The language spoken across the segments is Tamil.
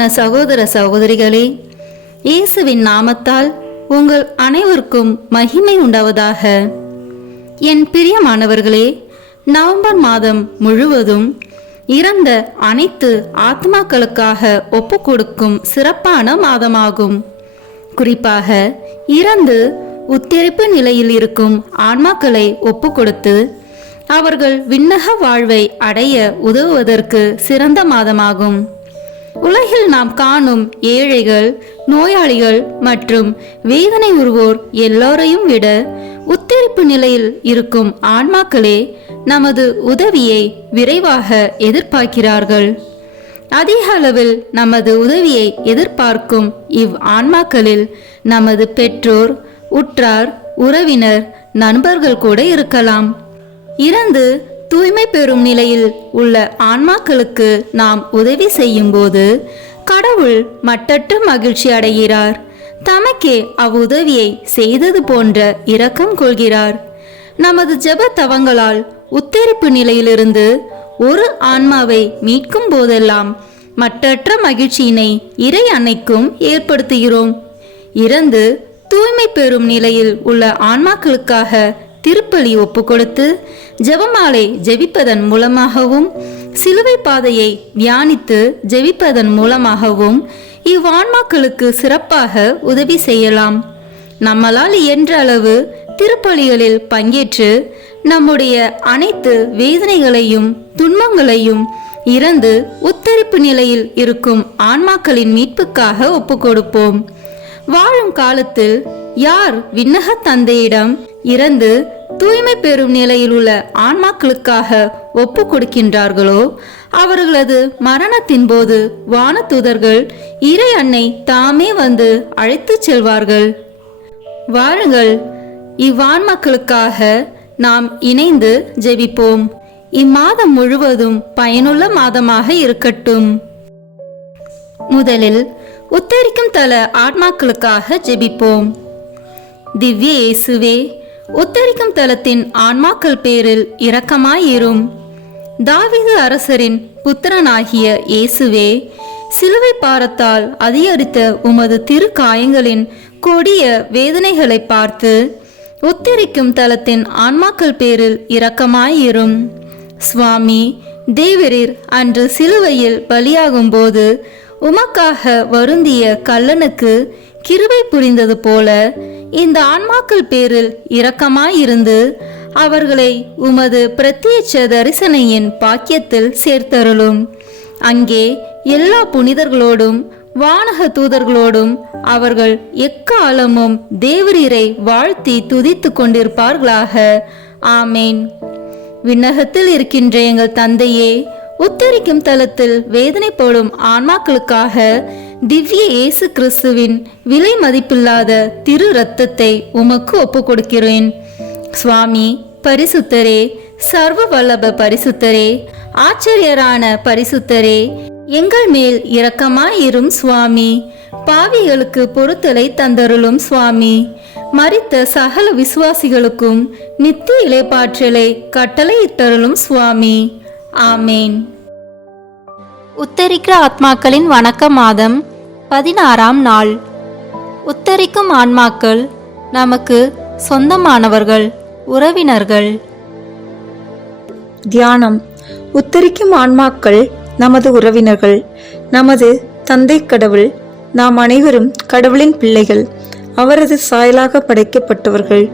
பிரியமான சகோதர சகோதரிகளே, இயேசுவின் நாமத்தால் உங்கள் அனைவருக்கும் மகிமை உண்டாவதாக. என் பிரியமானவர்களே, நவம்பர் மாதம் முழுவதும் இறந்த அனைத்து ஆத்மாக்களுக்காக ஒப்பு கொடுக்கும் சிறப்பான மாதமாகும். குறிப்பாக இறந்து உத்தரிப்பு நிலையில் இருக்கும் ஆன்மாக்களை ஒப்பு கொடுத்து அவர்கள் விண்ணக வாழ்வை அடைய உதவுவதற்கு சிறந்த மாதமாகும். உலகில் நாம் காணும் ஏழைகள், நோயாளிகள் மற்றும் வேதனை உறுவோர் எல்லோரையும் விட உத்தரிப்பு நிலையில் இருக்கும் ஆன்மாக்களே நமது உதவியை விரைவாக எதிர்பார்க்கிறார்கள். அதிக அளவில் நமது உதவியை எதிர்பார்க்கும் ஆன்மாக்களில் நமது பெற்றோர், உற்றார், உறவினர், நண்பர்கள் கூட இருக்கலாம். இறந்து தூய்மை பெறும் நிலையில் உள்ள ஆன்மாக்களுக்கு நாம் உதவி செய்யும் போது கடவுள் மட்டற்ற மகிழ்ச்சி அடைகிறார். தமக்கே அவ்வுதவியை செய்தது போன்ற இரக்கம் கொள்கிறார். நமது ஜெப தவங்களால் உத்தரிப்பு நிலையிலிருந்து ஒரு ஆன்மாவை மீட்கும் போதெல்லாம் மட்டற்ற மகிழ்ச்சியினை இறை அன்னைக்கும் ஏற்படுத்துகிறோம். இறந்து தூய்மை பெறும் நிலையில் உள்ள ஆன்மாக்களுக்காக திருப்பலி ஒப்பு கொடுத்து ஜெபமாலை ஜெபிப்பதன் மூலமாகவும் சிலுவை பாதையை தியானித்து ஜெபிப்பதன் மூலமாகவும் இவ்வான்மாக்களுக்கு சிறப்பாக உதவி செய்யலாம். நம்மளால் இயன்ற அளவு திருப்பலிகளில் பங்கேற்று நம்முடைய அனைத்து வேதனைகளையும் துன்பங்களையும் இறந்து உத்தரிப்பு நிலையில் இருக்கும் ஆன்மாக்களின் மீட்புக்காக ஒப்பு கொடுப்போம். வாழும் காலத்தில் யார் விண்ணக தந்தையிடம் இறந்து தூய்மை பெறும் நிலையில் உள்ள ஆன்மாக்களுக்காக ஒப்பு கொடுக்கின்றார்களோ அவர்களது மரணத்தின் போது வானதூதர்கள் இறை அன்னை தாமே வந்து அழைத்து செல்வார்கள். வாருங்கள், இவ்வான்மாக்களுக்காக நாம் இணைந்து ஜெபிப்போம். இம்மாதம் முழுவதும் பயனுள்ள மாதமாக இருக்கட்டும். முதலில் உத்தரிக்கும் தல ஆன்மாக்களுக்காக ஜெபிப்போம். திவ்ய இயேசுவே, உத்தரிக்கும் தலத்தின் ஆன்மாக்கள் பேரில் இரக்கமாயிரும். தாவீது அரசரின் புத்திரனாகிய இயேசுவே, சிலுவை பாரத்தால் அதிகரித்த உமது திரு காயங்களின் கொடிய வேதனைகளை பார்த்து உத்தரிக்கும் தலத்தின் ஆன்மாக்கள் பேரில் இரக்கமாயிரும். சுவாமி, தேவரீர் அன்று சிலுவையில் பலியாகும் போது உமக்காக வருந்திய கள்ளனுக்கு கிருபை புரிந்தது போல இந்த ஆன்மாக்கள் பேரில் இரக்கமாயிருந்து அவர்களை உமது பிரத்யட்ச தரிசனையின் பாக்கியத்தில் சேர்த்தருளும். அங்கே எல்லா புனிதர்களோடும் வானக தூதர்களோடும் அவர்கள் எக்காலமும் தேவரீரை வாழ்த்தி துதித்து கொண்டிருப்பார்களாக. ஆமேன். விண்ணகத்தில் இருக்கின்ற எங்கள் தந்தையே, உத்தரிக்கும் தலத்தில் வேதனைப்படும் ஆன்மாக்களுக்காக திவ்ய இயேசு கிறிஸ்துவின் விலை மதிப்பில்லாத திரு இரத்தத்தை உமக்கு ஒப்பு கொடுக்கிறேன். சுவாமி, பரிசுத்தரே, சர்வ வல்லப பரிசுத்தரே, ஆச்சரியரான பரிசுத்தரே, எங்கள் மேல் இரக்கமாயிரும் சுவாமி. பாவிகளுக்கு பொறுத்தலை தந்தருளும் சுவாமி. மரித்த சகல விசுவாசிகளுக்கும் நித்திய இளைப்பாற்றலை கட்டளையிட்டருளும் சுவாமி. ஆமேன். உத்தரிக்கிற ஆத்மாக்களின் வணக்க மாதம் 16ஆம் நாள். உத்தரிக்கும் ஆன்மாக்கள் நமக்கு சொந்தமானவர்கள், உறவினர்கள். தியானம். உத்தரிக்கும் ஆன்மாக்கள் நமது உறவினர்கள். நமது தந்தை கடவுள். நாம் அனைவரும் கடவுளின் பிள்ளைகள். அவரது சாயலாக படைக்கப்பட்டவர்கள்.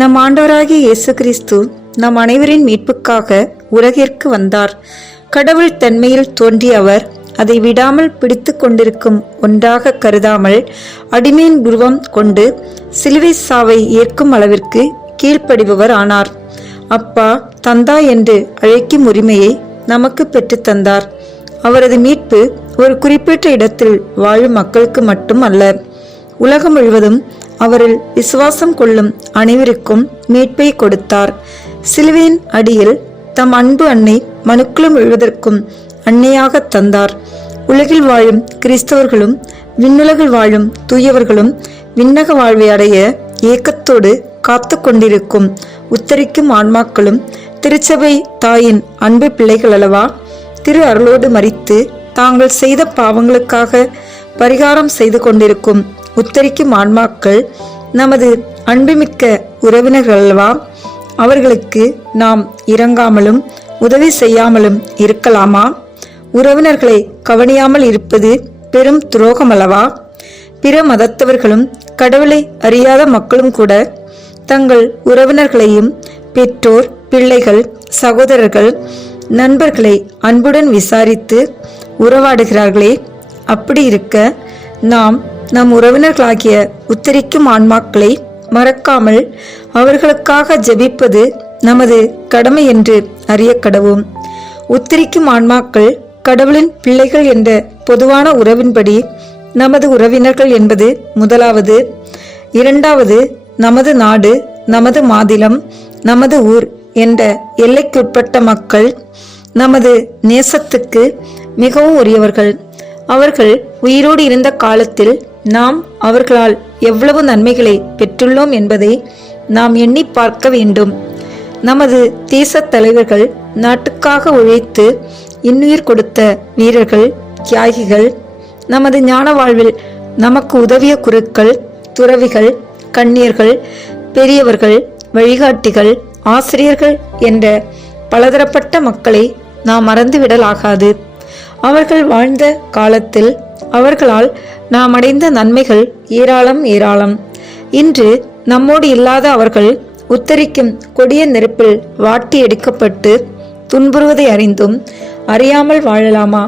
நம் ஆண்டவராகிய இயேசு கிறிஸ்து நம் அனைவரின் மீட்புக்காக உலகிற்கு வந்தார். கடவுள் தன்மையில் தோன்றிய அவர் அதை விடாமல் பிடித்து கொண்டிருக்கும் ஒன்றாக கருதாமல் அடிமையின் உருவம் கொண்டு சிலுவை சாவை ஏற்கும் அளவிற்கு கீழ்ப்படிபவர் ஆனார். அப்பா, தந்தா என்று அழைக்கும் உரிமையை நமக்கு பெற்று தந்தார். அவரது மீட்பு ஒரு குறிப்பிட்ட இடத்தில் வாழும் மக்களுக்கு மட்டும் அல்ல, உலகம் முழுவதும் அவரில் விசுவாசம் கொள்ளும் அனைவருக்கும் மீட்பை கொடுத்தார். சிலுவையின் அடியில் தம் அன்பு அன்னை மனுக்குலம் முழுவதற்கும் அன்னையாக தந்தார். உலகில் வாழும் கிறிஸ்தவர்களும் விண்ணுலகில் வாழும் தூயவர்களும் விண்ணக வாழ்வை அடைய ஏக்கத்தோடு காத்து கொண்டிருக்கும் உத்தரிக்கும் ஆன்மாக்களும் திருச்சபை தாயின் அன்பு பிள்ளைகள் அல்லவா? திரு அருளோடு மரித்து தாங்கள் செய்த பாவங்களுக்காக பரிகாரம் செய்து கொண்டிருக்கும் உத்தரிக்கும் ஆன்மாக்கள் நமது அன்புமிக்க உறவினர்கள் அல்லவா? அவர்களுக்கு நாம் இரங்காமலும் உதவி செய்யாமலும் இருக்கலாமா? உறவினர்களை கவனியாமல் இருப்பது பெரும் துரோகம் அல்லவா? பிற மதத்தவர்களும் கடவுளை அறியாத மக்களும் கூட தங்கள் உறவினர்களையும் பெற்றோர், பிள்ளைகள், சகோதரர்கள், நண்பர்களை அன்புடன் விசாரித்து உறவாடுகிறார்களே. அப்படி இருக்க நாம் நம் உறவினர்களாகிய உத்தரிக்கும் ஆன்மாக்களை மறக்காமல் அவர்களுக்காக ஜெபிப்பது நமது கடமை என்று அறிய கடவோம். உத்தரிக்கும் ஆன்மாக்கள் கடவுளின் பிள்ளைகள் என்ற பொதுவான உறவின்படி நமது உறவினர்கள் என்பது முதலாவது. இரண்டாவது, நமது நாடு, நமது மாநிலம், நமது ஊர் என்ற எல்லைக்குட்பட்ட மக்கள் நமது நேசத்துக்கு மிகவும் உரியவர்கள். அவர்கள் உயிரோடு இருந்த காலத்தில் நாம் அவர்களால் எவ்வளவு நன்மைகளை பெற்றுள்ளோம் என்பதை நாம் எண்ணி பார்க்க வேண்டும். நமது தேசத் தலைவர்கள் நாட்டுக்காக உழைத்து இன்னுயிர் கொடுத்த வீரர்கள், தியாகிகள், நமது ஞான வாழ்வில் நமக்கு உதவிய குருக்கள், துறவிகள், கன்னியர்கள், பெரியவர்கள், வழிகாட்டிகள், ஆசிரியர்கள் என்ற பலதரப்பட்ட மக்களை நாம் மறந்துவிடலாகாது. அவர்கள் வாழ்ந்த காலத்தில் அவர்களால் நாம் அடைந்த நன்மைகள் ஏராளம் ஏராளம். இன்று நம்மோடு இல்லாத அவர்கள் உத்தரிக்கும் கொடிய நெருப்பில் வாட்டி எடுக்கப்பட்டு துன்புறுவதை அறிந்தும் அறியாமல் வாழலாமா?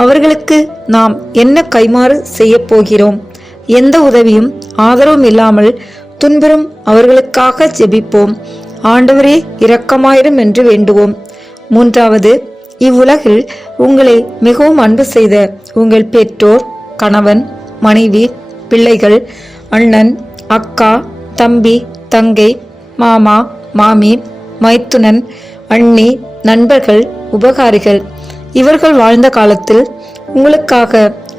அவர்களுக்கு நாம் என்ன கைமாறு செய்ய போகிறோம்? எந்த உதவியும் ஆதரவும் இல்லாமல் துன்புறும் அவர்களுக்காக ஜெபிப்போம். ஆண்டவரே இரக்கமாயிரும் என்று வேண்டுவோம். மூன்றாவது, இவ்வுலகில் உங்களை மிகவும் அன்பு செய்த உங்கள் பெற்றோர், கணவன், மனைவி, பிள்ளைகள், அண்ணன், அக்கா, தம்பி, தங்கை, மாமா, மாமி, மைத்துனன், அண்ணி, நண்பர்கள், உபகாரிகள் இவர்கள் வாழ்ந்த காலத்தில் உங்களுக்காக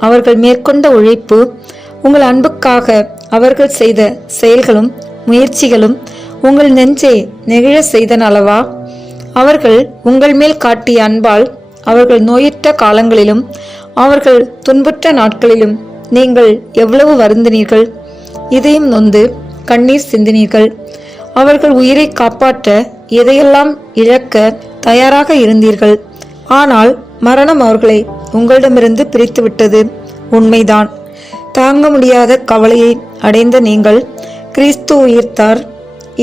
அவர்கள் மேற்கொண்ட உழைப்பு, உங்கள் அன்புக்காக அவர்கள் செய்த செயல்களும் முயற்சிகளும் உங்கள் நெஞ்சை நெகிழ செய்தன அல்லவா? அவர்கள் உங்கள் மேல் காட்டிய அன்பால் அவர்கள் நோயுற்ற காலங்களிலும் அவர்கள் துன்புற்ற நாட்களிலும் நீங்கள் எவ்வளவு வருந்தினீர்கள், இதயம் நொந்து கண்ணீர் சிந்தினீர்கள். அவர்கள் உயிரை காப்பாற்ற எதையெல்லாம் இழக்க தயாராக இருந்தீர்கள். ஆனால் மரணம் அவர்களை உங்களிடமிருந்து பிரித்துவிட்டது. உண்மைதான். தாங்க முடியாத கவலையை அடைந்த நீங்கள், கிறிஸ்து உயிர்த்தார்,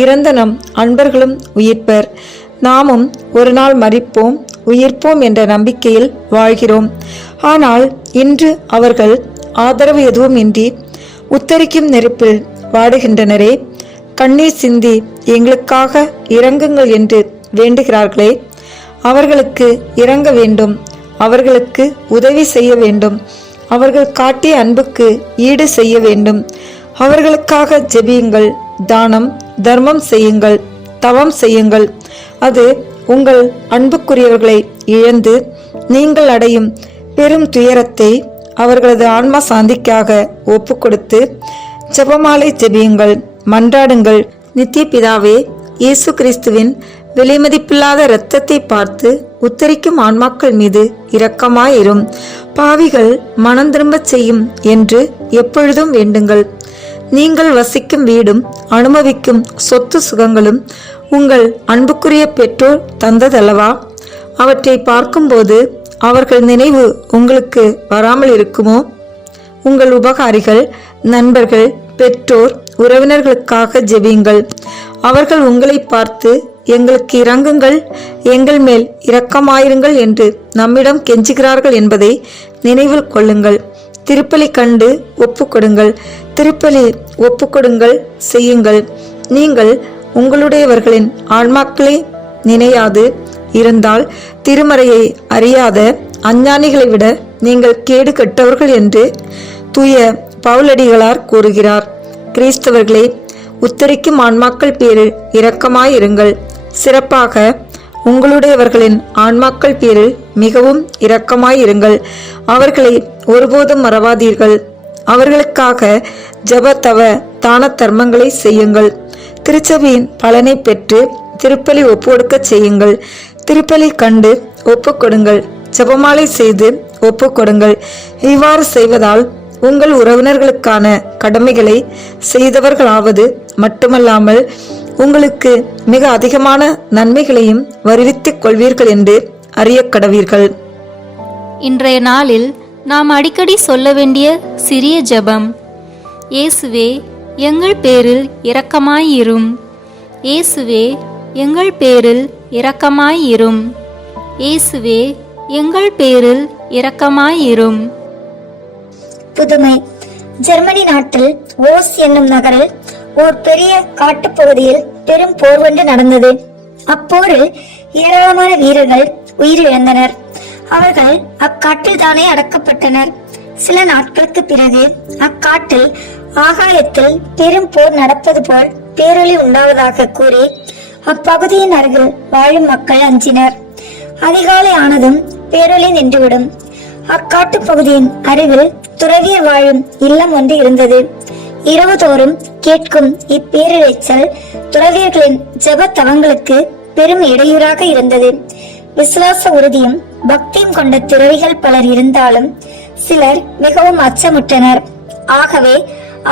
இறந்த நம் அன்பர்களும் உயிர்ப்பர், நாமும் ஒரு நாள் மரிப்போம், உயிர்ப்போம் என்ற நம்பிக்கையில் வாழ்கிறோம். ஆனால் இன்று அவர்கள் ஆதரவு எதுவும் இன்றி உத்தரிக்கும் நெருப்பில் வாடுகின்றனரே. கண்ணீர் சிந்தி எங்களுக்காக இரங்குங்கள் என்று வேண்டுகிறார்களே. அவர்களுக்கு இரங்க வேண்டும், அவர்களுக்கு உதவி செய்ய வேண்டும், அவர்கள் காட்டிய அன்புக்கு ஈடு செய்ய வேண்டும். அவர்களுக்காக ஜெபியுங்கள், தானம் தர்மம் செய்யுங்கள், தவம் செய்யுங்கள். அது உங்கள் அன்புக்குரியவர்களை இழந்து நீங்கள் அடையும் பெரும் துயரத்தை அவர்களது ஆன்மா சாந்திக்காக ஒப்பு கொடுத்து ஜெபமாலை ஜெபியுங்கள், மன்றாடுங்கள். நித்திய பிதாவே, இயேசு கிறிஸ்துவின் விலைமதிப்பில்லாத இரத்தத்தை பார்த்து உத்தரிக்கும் ஆன்மாக்கள் மீது இரக்கமாயிரும். பாவிகள் மனம் திரும்பச் செய்யும் என்று எப்பொழுதும் வேண்டுங்கள். நீங்கள் வசிக்கும் வீடும் அனுபவிக்கும் சொத்து சுகங்களும் உங்கள் அன்புக்குரிய பெற்றோர் தந்ததல்லவா? அவற்றை பார்க்கும்போது அவர்கள் நினைவு உங்களுக்கு வராமல் இருக்குமோ? உங்கள் உபகாரிகள், நண்பர்கள், பெற்றோர், உறவினர்களுக்காக ஜெபியுங்கள். அவர்கள் உங்களை பார்த்து எங்களுக்கு இரங்குங்கள், எங்கள் மேல் இரக்கமாயிருங்கள் என்று நம்மிடம் கெஞ்சுகிறார்கள் என்பதை நினைவில் கொள்ளுங்கள். திருப்பலி கண்டு ஒப்புக்கொடுங்கள், திருப்பலி ஒப்புக்கொடுங்கள், செய்யுங்கள். நீங்கள் உங்களுடையவர்களின் ஆன்மாக்களை நினையாது இருந்தால் திருமறையை அறியாத அஞ்ஞானிகளை விட நீங்கள் கேடு கெட்டவர்கள் என்று தூய பவுலடிகளார் கூறுகிறார். கிறிஸ்தவர்களே, உத்தரிக்கும் ஆன்மாக்கள் பேரில் இரக்கமாயிருங்கள். சிறப்பாக உங்களுடையவர்களின் ஆன்மாக்கள் பேரில் மிகவும் இரக்கமாயிருங்கள். அவர்களை ஒருபோதும் மறவாதீர்கள். அவர்களுக்காக ஜப தவ தான தர்மங்களை செய்யுங்கள். திருச்சபையின் பலனை பெற்று திருப்பலி ஒப்புக்கொடுக்க செய்யுங்கள். திருப்பலி கண்டு ஒப்புக்கொடுங்கள். ஜபமாலை செய்து ஒப்புக்கொடுங்கள். இவ்வாறு செய்வதால் உங்கள் உறவினர்களுக்கான கடமைகளை செய்தவர்களாவது மட்டுமல்லாமல் உங்களுக்கு மிக அதிகமான நன்மைகளையும் வருவித்துக் கொள்வீர்கள் என்று அறியக்கடவீர்கள். இன்றைய நாளில் நாம் அடிக்கடி சொல்ல வேண்டிய சிறிய ஜெபம்: இயேசுவே, எங்கள் பேரில் இரக்கமாயிரும். இயேசுவே, எங்கள் பேரில் இரக்கமாயிரும். இயேசுவே, எங்கள் பேரில் இரக்கமாயிரும். புதுமை. ஜெர்மனி நாட்டில் ஓஸ் என்னும் நகரில் ஓர் பெரிய காட்டுப்பகுதியில் பெரும் போர் ஒன்று நடந்தது. அப்போரில் ஏராளமான வீரர்கள் உயிரிழந்தனர். அவர்கள் அக்காட்டில் தானே அடக்கப்பட்டனர். சில நாட்களுக்கு பிறகு அக்காட்டில் ஆகாயத்தில் பெரும் போர் நடப்பது போல் பேரொளி உண்டாவதாக கூறி அப்பகுதியின் அருகில் வாழும் மக்கள் அஞ்சினர். அதிகாலை ஆனதும் பேரொளி நின்றுவிடும். அக்காட்டு பகுதியின் அருகில் துறவியர் வாழும் இல்லம் ஒன்று இருந்தது. இரவு தோறும் கேட்கும் இப்பேரிரைச்சல் துறவியர்களின் ஜெப தவங்களுக்கு பெரும் இடையூறாக இருந்தது. விசுவாச உறுதியும் பக்தியும் கொண்ட துறவிகள் பலர் இருந்தாலும் சிலர் மிகவும் அச்சமுற்றனர். ஆகவே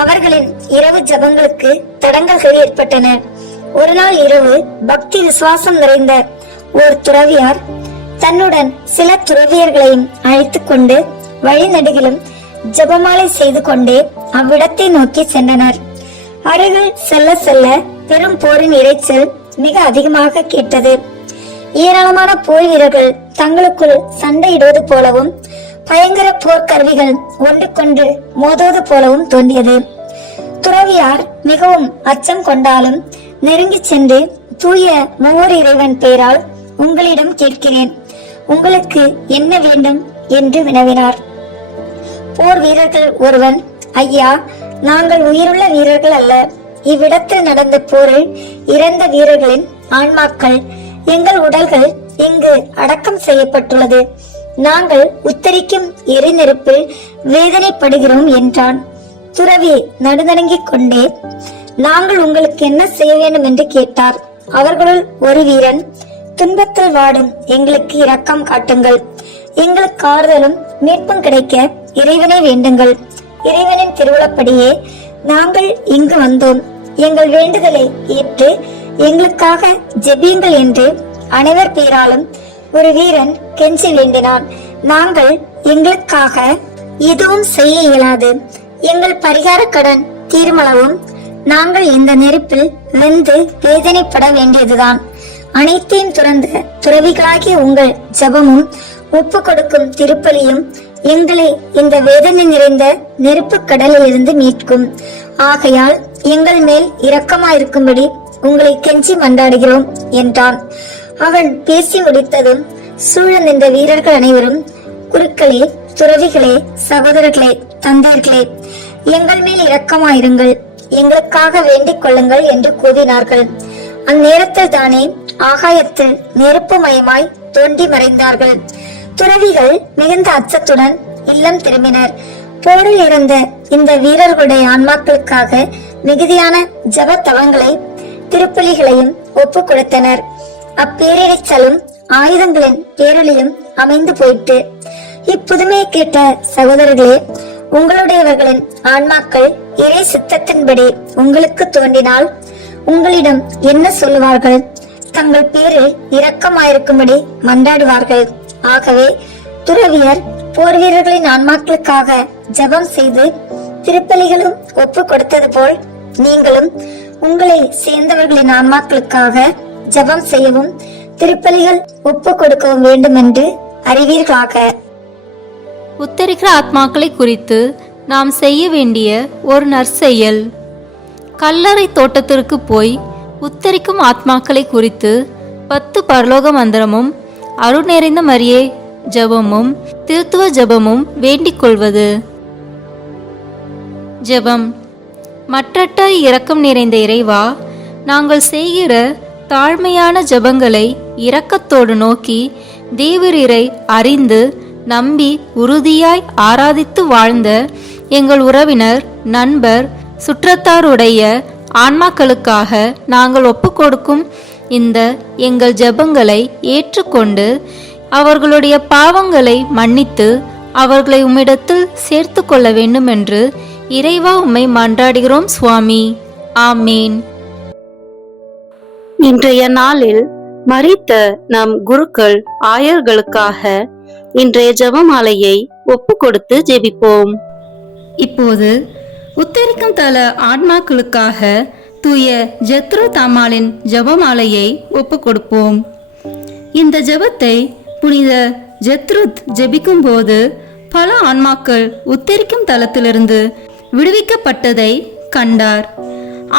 அவர்களின் இரவு ஜபங்களுக்கு தடங்கல்கள் ஏற்பட்டன. ஒரு நாள் இரவு பக்தி விசுவாசம் நிறைந்த ஒரு துறவியார் தன்னுடன் சில துறவியர்களையும் அழைத்துக் கொண்டு வழிநடுகிலும் ஜபமாலை செய்து கொண்டே அவ்விடத்தை நோக்கி சென்றனர். அருகில் செல்ல செல்ல பெரும் போரின் இரைச்சல் மிக அதிகமாக கேட்டது. ஏராளமான போர் வீரர்கள் தங்களுக்குள் சண்டையிடுவது போலவும் பயங்கர போர்க்கருவிகள் ஒன்றுக்கொன்று மோதுவது போலவும் தோன்றியது. துறவியார் மிகவும் அச்சம் கொண்டாலும் நெருங்கி சென்று, தூய மூவர் இறைவன் பெயரால் உங்களிடம் கேட்கிறேன், உங்களுக்கு என்ன வேண்டும் என்று வினவினார். போர் வீரர்கள் ஒருவன், ஐயா, நாங்கள் உயிருள்ள வீரர்கள் அல்ல. இவ்விடத்தில் நடந்த போரில் இறந்த வீரர்களின் ஆன்மாக்கள் எங்கள் உடல்கள் இங்கு அடக்கம் செய்யப்பட்டுள்ளது. நாங்கள் உத்தரிக்கும் எரிநெருப்பில் வேதனைப்படுகிறோம் என்றான். துறவி நடுநடுங்கிக் கொண்டே, நாங்கள் உங்களுக்கு என்ன செய்ய வேண்டும் என்று கேட்டார். அவர்களுள் ஒரு வீரன், துன்பத்தில் வாடும் எங்களுக்கு இரக்கம் காட்டுங்கள். எங்களுக்கு ஆறுதலும் மீட்பும் கிடைக்க இறைவனை வேண்டுங்கள். இறைவனின் திருவுளப்படியே நாங்கள் இங்கு வந்தோம். எங்கள் வேண்டுதலை ஏற்று எங்களுக்காக ஜெபியுங்கள் என்று அனைவர் பேராலும் ஒரு வீரன் கெஞ்சி வேண்டினான். நாங்கள் எங்களுக்காக எதுவும் செய்ய இயலாது. எங்கள் பரிகார கடன் தீர்மளவும் நாங்கள் இந்த நெருப்பில் வெந்து வேதனைப்பட வேண்டியதுதான். அனைத்தையும் துறந்த துறவிகளாகிய உங்கள் ஜபமும் ஒப்பு கொடுக்கும் திருப்பலியும் எங்களை இந்த வேதனை நிறைந்த நெருப்பு கடலில் இருந்து மீட்கும். ஆகையால் எங்கள் மேல் இரக்கமாயிருக்கும்படி உங்களை கெஞ்சி மன்றாடுகிறோம் என்றான். அவன் பேசி முடித்ததும் சூழ நின்ற வீரர்கள் அனைவரும், குருக்களே, துறவிகளே, சகோதரர்களே, தந்தையர்களே, எங்கள் மேல் இரக்கமாயிருங்கள், எங்களுக்காக வேண்டிக் கொள்ளுங்கள் என்று கூறினார்கள். அந்நேரத்தில் தானே ஆகாயத்தில் நெருப்பு மயமாய் தோண்டி மறைந்தார்கள். துறவிகள் மிகுந்த அச்சத்துடன் இல்லம் திரும்பினர். போரில் இறந்த இந்த வீரர்களுடைய ஆன்மாக்களுக்காக மிகுதியான ஜப தவங்களை திருப்பலிகளையும் ஒப்பு கொடுத்தனர். அப்பேரிரைச்சலும் ஆயுதங்களின் பேரொலியும் அமைந்து போயிட்டு. இப்புதுமையை கேட்ட சகோதரர்களே, உங்களுடையவர்களின் ஆன்மாக்கள் இறை சித்தத்தின்படி உங்களுக்கு தோன்றினால் உங்களிடம் என்ன சொல்லுவார்கள்? தங்கள் பேரில் இரக்கமாயிருக்கும்படி மன்றாடுவார்கள். ஆகவே துறவியர் போர் வீரர்களின் ஆன்மாக்களுக்காக ஜபம் செய்து திருப்பலிகளும் ஒப்பு கொடுத்தது போல் நீங்களும் உங்களை சேர்ந்தவர்களின் ஆன்மாக்களுக்காக ஜபம் செய்யவும் திருப்பலிகள் ஒப்பு கொடுக்கவும் வேண்டும் என்று அறிவீர்களாக. உத்தரிக்கிற ஆத்மாக்களை குறித்து நாம் செய்ய வேண்டிய ஒரு நற்செயல். கல்லறை தோட்டத்திற்கு போய் உத்தரிக்கும் ஆத்மாக்களை குறித்து 10 பரலோக மந்திரமும் அருள் நிறைந்த மரியே ஜெபமும் திருத்துவ ஜெபமும் வேண்டிக் கொள்வது. ஜெபம். மற்றற்ற இரக்கம் நிறைந்த இறைவா, நாங்கள் செய்கிற தாழ்மையான ஜெபங்களை இரக்கத்தோடு நோக்கி தேவரீரை அறிந்து நம்பி உறுதியாய் ஆராதித்து வாழ்ந்த எங்கள் உறவினர், நண்பர், சுற்றத்தாருடைய ஆன்மாக்களுக்காக நாங்கள் ஒப்புக்கொடுக்கும் இந்த எங்கள் ஜெபங்களை ஏற்றுக்கொண்டு அவர்களுடைய பாவங்களை மன்னித்து அவர்களை உம்மிடத்தில் சேர்த்து கொள்ள வேண்டுமென்று இறைவா உம்மை மன்றாடுகிறோம் சுவாமி. ஆமேன். இன்றைய நாளில் மரித்த நம் குருக்கள் ஆயர்களுக்காக இன்றைய ஜெபமாலையை ஒப்பு கொடுத்து ஜெபிப்போம். இப்போது உத்தரிக்கும் தல ஆன்மாக்களுக்காக தூய ஜெத்ரு தாமாலின் ஜெபமாலையை ஒப்பு கொடுப்போம். இந்த ஜெபத்தை புனித ஜெத்ருத் ஜெபிக்கும் போது பல ஆன்மாக்கள் உத்தரிக்கும் தலத்திலிருந்து விடுவிக்கப்பட்டதை கண்டார்.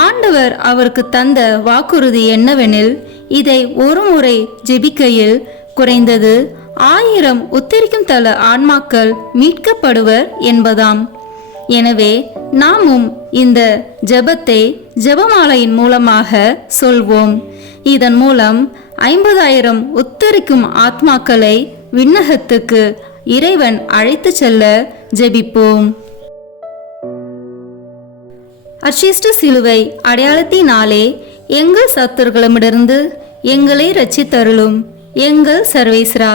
ஆண்டவர் அவருக்கு தந்த வாக்குறுதி என்னவெனில், இதை ஒரு முறை ஜெபிக்கையில் குறைந்தது 1000 உத்தரிக்கும் தல ஆன்மாக்கள் மீட்கப்படுவர் என்பதாம். எனவே நாமும் இந்த ஜெபத்தை ஜெபமாலையின் மூலமாக சொல்வோம். இதன் மூலம் 50,000 உத்தரிக்கும் ஆத்மாக்களை விண்ணகத்துக்கு இறைவன் அழைத்து செல்ல ஜெபிப்போம். அச்சிஷ்ட சிலுவை அடையாளத்தினாலே எங்கள் சத்துருகளிடமிருந்து எங்களை ரட்சித்தருளும் எங்கள் சர்வேஸ்வரா.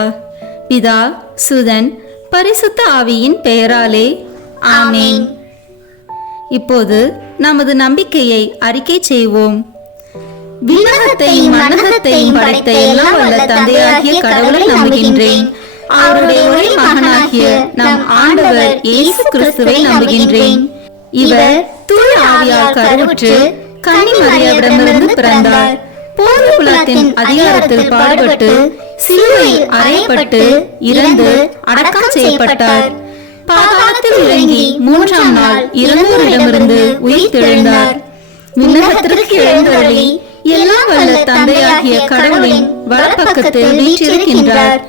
பிதா, சுதன், பரிசுத்த ஆவியின் பெயராலே ஆமேன். இப்போது நமது நம்பிக்கையை அறிக்கை செய்வோம். விண்ணகத்தையும் மண்ணகத்தையும் படைத்த எல்லாம் வல்ல தந்தையாகிய கடவுளை நம்புகின்றேன். அவருடைய ஒரே மகனாகிய நம் ஆண்டவர் இயேசு கிறிஸ்துவை நம்புகின்றேன். இவர் தூய ஆவியால் கருவுற்று கன்னி மரியாவிடமிருந்து பிறந்தார். போர் குலத்தின் அதிகாரத்தில் பாடுபட்டு சிலுவையில் அறையப்பட்டு இறந்து அடக்கம் செய்யப்பட்டார். பாதாளத்தில் இறங்கி 3ஆம் நாள் இறந்தோரிடமிருந்து உயிர் தெழுந்தார். விண்ணகத்திற்கு எழுந்தருளி எல்லாம் வல்ல தந்தையாகிய கடவுளின் வலப்பக்கத்தில் வீற்றிருக்கின்றார்.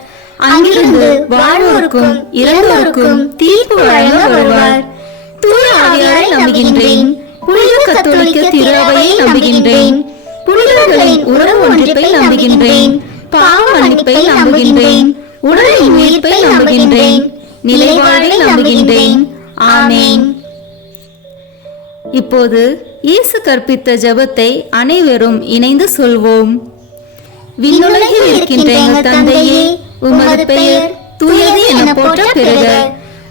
அங்கிருந்து வாழ்வோருக்கும் இறந்தோருக்கும் தீர்ப்பு வழங்க வருவார். தூய ஆவியாரை நம்புகின்றேன். புனித கத்தோலிக்க திருஅவையை நம்புகின்றேன். புனிதர்களின் உறவு ஒன்றிப்பை நம்புகின்றேன். பாவ மன்னிப்பை நம்புகின்றேன். உடலின் உயிர்ப்பை நம்புகின்றேன். நிலைவாழ்வை நம்புகின்றேன். ஆமேன். இப்போது இயேசு கற்பித்த ஜெபத்தை அனைவரும் இணைந்து சொல்வோம். விண்ணுலகில் இருக்கின்ற எங்கள் தந்தையே, உமது பெயர் தூயது என போற்ற பெறுக.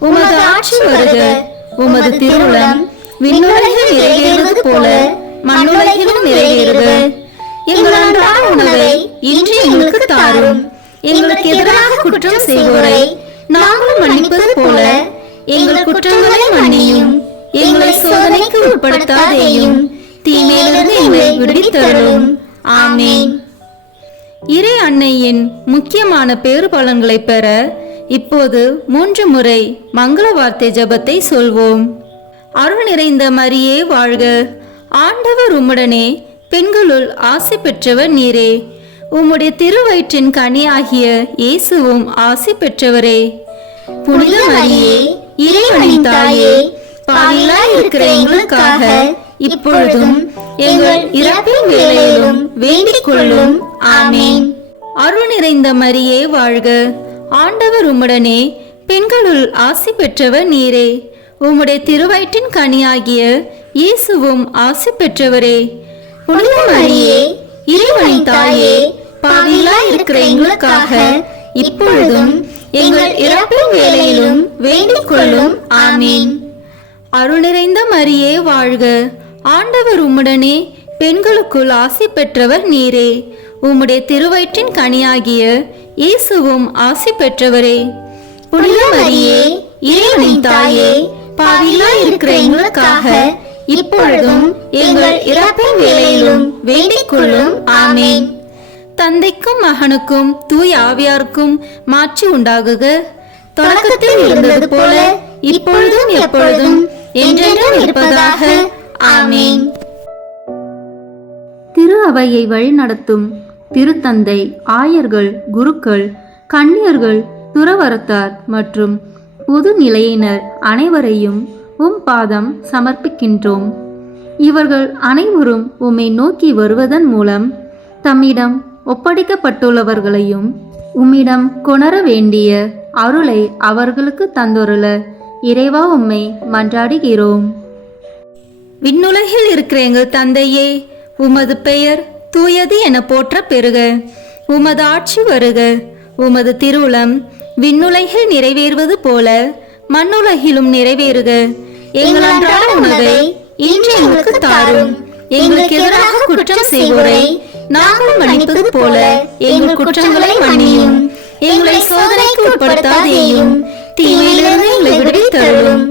உமது ஆட்சி வருக. உமது திருவுளம் விண்ணுலகில் நிறைவேறுவது போல மண்ணுலகிலும் நிறைவேறுக. எங்கள் அன்றாட உணவை இன்று எங்களுக்கு தாரும். எங்களுக்கு எதிராக குற்றம் செய்வோரை நாங்களும் மன்னிப்பது போல எங்கள் குற்றங்களை மன்னியும். எங்களை சோதனைக்கு உட்படுத்தாதேயும், தீமையிலிருந்து எங்களை விடுவித்தருளும். ஆமேன். இறை அன்னையின் முக்கியமான பேறு பலன்களை பெற இப்போது 3 முறை மங்கள வார்த்தை ஜெபத்தை சொல்வோம். அருள் நிறைந்த மரியே வாழ்க. ஆண்டவர் உம்முடனே, பெண்களுள் ஆசி பெற்றவர் நீரே. உம்முடைய திருவயிற்றின் கனியாகிய இயேசுவும் ஆசி பெற்றவரே. புனித மரியே, இறைவனின் தாயே, பாவிகளாய் இருக்கிற எங்களுக்காக இப்பொழுதும் எங்கள் இறப்பின் வேளையிலும் வேண்டிக் கொள்ளும். ஆமேன். அருள் நிறைந்த மரியே வாழ்க. ஆண்டவர் உம்முடனே, பெண்களுள் ஆசி பெற்றவர் நீரே. உம்முடைய திருவயிற்றின் கனியாகிய இயேசுவும் ஆசி பெற்றவரே. புனித மரியே, இறைவனின் தாயே, பாவிகளாய் இருக்கிற எங்களுக்காக இப்பொழுதும் எங்கள் இறப்பின் வேளையிலும் வேண்டிக் கொள்ளும். ஆமேன். அருள் நிறைந்த மரியே வாழ்க. ஆண்டவர் உம்முடனே, பெண்களுக்குள் ஆசி பெற்றவர் நீரே. உம்முடைய திருவயிற்றின் கனியாகிய இயேசுவும் ஆசி பெற்றவரே. புனித மரியே, இறைவனின் தாயே, பாவிகளாய் இருக்கிற எங்களுக்காக இப்பொழுதும் எங்கள் இறப்பின் வேளையிலும் வேண்டிக் கொள்ளும். ஆமேன். தந்தைக்கும் மகனுக்கும் தூய ஆவியாருக்கும் மாட்சி உண்டாகுக. தொடக்கத்தில் இருந்தது போல இப்பொழுதும் எப்பொழுதும் என்றென்றும் இருப்பதாக. ஆமேன். திரு அவையை வழிநடத்தும் திருத்தந்தை, ஆயர்கள், குருக்கள், கன்னியர்கள், துறவரத்தார் மற்றும் பொது நிலையினர் அனைவரையும் உம் பாதம் சமர்ப்பிக்கின்றோம். இவர்கள் அனைவரும் உம்மை நோக்கி வருவதன் மூலம் தம்மிடம் ஒப்படைக்கப்பட்டுள்ளவர்களையும் உம்மிடம் கொணர வேண்டிய அருளை அவர்களுக்கு தந்தொருள இறைவா உம்மை மன்றாடுகிறோம். விண்ணுலகில் இருக்கிற எங்கள் தந்தையே, உமது பெயர் தூயது என போற்ற பெறுக. உமது ஆட்சி வருக. உமது திருவுளம் விண்ணுலகில் நிறைவேறுவது போல மண்ணுலகிலும் நிறைவேறுக. எங்கள் அன்றாட உணவை இன்று எங்களுக்கு தாரும். எங்களுக்கு எதிராக குற்றம் செய்வோரை நாங்கள் மன்னிப்பது போல எங்கள் குற்றங்களை மன்னியும். எங்களை சோதனைக்கு உட்படுத்தாதேயும், தீமையிலிருந்து எங்களை விடுவித்தருளும்.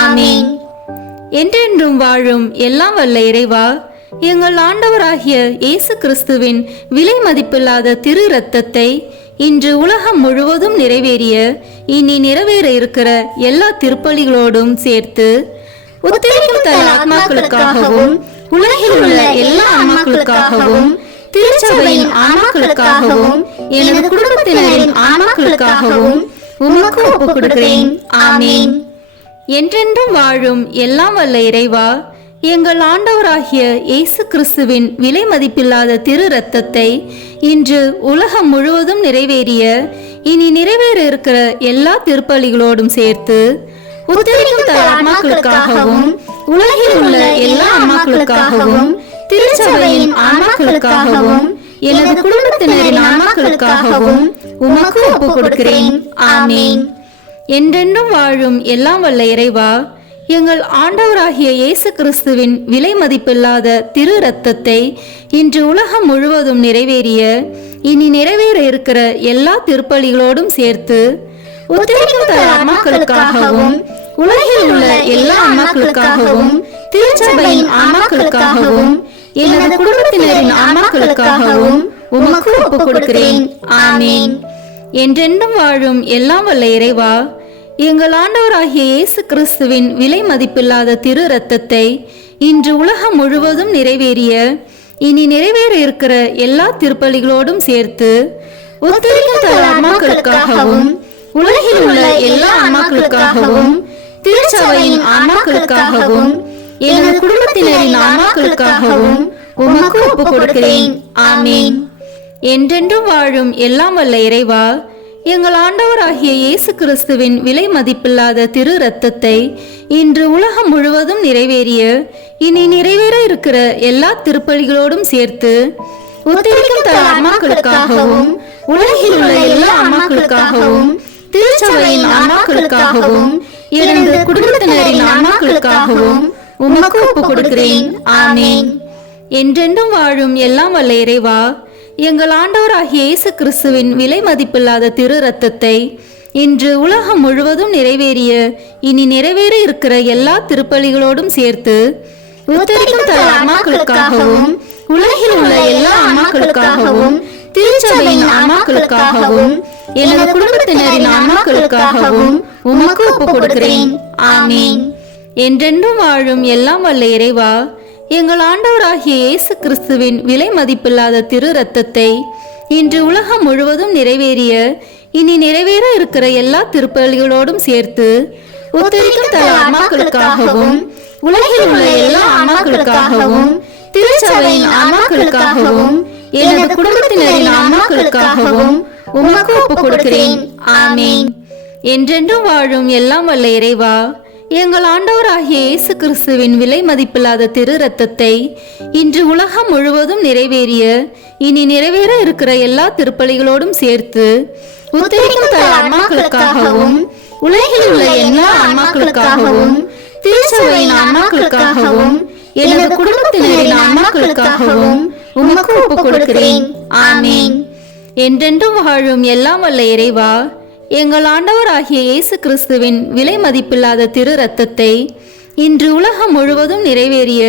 ஆமென். என்றென்றும் வாழும் எல்லாம் வல்ல இறைவா, எங்கள் ஆண்டவராகிய இயேசு கிறிஸ்துவின் விலை மதிப்பில்லாத திரு இரத்தத்தை இன்று உலகம் முழுவதும் நிறைவேறிய இனி நிறைவேற இருக்கிற எல்லா திருப்பலிகளோடும் சேர்த்து உத்தரிக்கும் தன் ஆத்மாக்களுக்காகவும் உலகில் உள்ள எல்லா ஆன்மாக்களுக்காகவும் திருச்சபையின் ஆன்மாக்களுக்காகவும் எனது குடும்பத்தினரின் ஆன்மாக்களுக்காகவும் உமக்கு ஒப்புக் கொடுக்கிறேன். ஆமென். என்றென்றும் வாழும் எல்லாம் வல்ல இறைவா, எங்கள் ஆண்டவராகிய இயேசு கிறிஸ்துவின் விலை மதிப்பில்லாத திரு இரத்தத்தை இன்று உலகம் முழுவதும் நிறைவேறிய இனி நிறைவேற இருக்கிற எல்லா திருப்பலிகளோடும் சேர்த்து உத்தரிக்கும் தன் ஆன்மாக்களுக்காகவும் உலகில் உள்ள எல்லா ஆன்மாக்களுக்காகவும் திருச்சபையின் ஆன்மாக்களுக்காகவும் எனது குடும்பத்தினரின் ஆன்மாக்களுக்காகவும் உமக்கு ஒப்புக் கொடுக்கிறேன். ஆமென். என்றென்றும் வாழும் எல்லாம் வல்ல இறைவா, எங்கள் ஆண்டவராகிய இயேசு கிறிஸ்துவின் விலை மதிப்பில்லாத திரு இரத்தத்தை இன்று உலகம் முழுவதும் நிறைவேறிய இனி நிறைவேற இருக்கிற எல்லா திருப்பலிகளோடும் சேர்த்து உத்தரிக்கும் தன் ஆன்மாக்களுக்காகவும் உலகில் உள்ள எல்லா ஆன்மாக்களுக்காகவும் திருச்சபையின் ஆன்மாக்களுக்காகவும் எனது குடும்பத்தினரின் ஆன்மாக்களுக்காகவும் உமக்கு ஒப்புக் கொடுக்கிறேன். ஆமென். என்றென்றும் வாழும் எல்லாம் வல்ல இறைவா, எங்கள் ஆண்டவராகிய இயேசு கிறிஸ்துவின் விலை மதிப்பில்லாத திரு இரத்தத்தை இன்று உலகம் முழுவதும் நிறைவேறிய இனி நிறைவேற இருக்கிற எல்லா திருப்பலிகளோடும் சேர்த்து உத்தரிக்கும் தன் ஆன்மாக்களுக்காகவும் உலகில் உள்ள எல்லா ஆன்மாக்களுக்காகவும் திருச்சபையின் ஆன்மாக்களுக்காகவும் எனது குடும்பத்தினரின் ஆன்மாக்களுக்காகவும் உமக்கு ஒப்புக் கொடுக்கிறேன். ஆமென். என்றென்றும் வாழும் எல்லாம் வல்ல இறைவா, எங்கள் ஆண்டவராகிய இயேசு கிறிஸ்துவின் விலை மதிப்பில்லாத திரு இரத்தத்தை இன்று உலகம் முழுவதும் நிறைவேறிய இனி நிறைவேற இருக்கிற எல்லா திருப்பலிகளோடும் சேர்த்து உத்தரிக்கும் தன் ஆன்மாக்களுக்காகவும் உலகில் உள்ள எல்லா ஆன்மாக்களுக்காகவும் திருச்சபையின் ஆன்மாக்களுக்காகவும் எனது குடும்பத்தினரின் ஆன்மாக்களுக்காகவும் உமக்கு ஒப்புக் கொடுக்கிறேன். ஆமென். என்றென்றும் வாழும் எல்லாம் வல்ல இறைவா, எங்கள் ஆண்டவராகிய இயேசு கிறிஸ்துவின் விலை மதிப்பில்லாத திரு இரத்தத்தை இன்று உலகம் முழுவதும் நிறைவேறிய இனி நிறைவேற இருக்கிற எல்லா திருப்பலிகளோடும் சேர்த்து உத்தரிக்கும் தன் ஆன்மாக்களுக்காகவும் உலகில் உள்ள எல்லா ஆன்மாக்களுக்காகவும் திருச்சபையின் ஆன்மாக்களுக்காகவும் எனது குடும்பத்தினரின் ஆன்மாக்களுக்காகவும் உமக்கு ஒப்புக் கொடுக்கிறேன். ஆமென். என்றென்றும் வாழும் எல்லாம் வல்ல இறைவா, எங்கள் ஆண்டவராகிய இயேசு கிறிஸ்துவின் விலை மதிப்பில்லாத திரு இரத்தத்தை இன்று உலகம் முழுவதும் நிறைவேறிய இனி நிறைவேற இருக்கிற எல்லா திருப்பலிகளோடும் சேர்த்து உத்தரிக்கும் தன் ஆன்மாக்களுக்காகவும் உலகில் உள்ள எல்லா ஆன்மாக்களுக்காகவும் திருச்சபையின் ஆன்மாக்களுக்காகவும் எனது குடும்பத்தினரின் ஆன்மாக்களுக்காகவும் உமக்கு ஒப்புக் கொடுக்கிறேன். ஆமென். என்றென்றும் வாழும் எல்லாம் வல்ல இறைவா, எங்கள் ஆண்டவராகிய இயேசு கிறிஸ்துவின் விலை மதிப்பில்லாத திரு இரத்தத்தை இன்று உலகம் முழுவதும் நிறைவேறிய இனி நிறைவேற இருக்கிற எல்லா திருப்பலிகளோடும் சேர்த்து உத்தரிக்கும் தன் ஆன்மாக்களுக்காகவும் உலகில் உள்ள எல்லா ஆன்மாக்களுக்காகவும் திருச்சபையின் ஆன்மாக்களுக்காகவும் எனது குடும்பத்தினரின் ஆன்மாக்களுக்காகவும் உமக்கு ஒப்புக் கொடுக்கிறேன். ஆமென். என்றென்றும் வாழும் எல்லாம் வல்ல இறைவா, எங்கள் ஆண்டவராகிய இயேசு கிறிஸ்துவின் விலை மதிப்பில்லாத திரு இரத்தத்தை இன்று உலகம் முழுவதும் நிறைவேறிய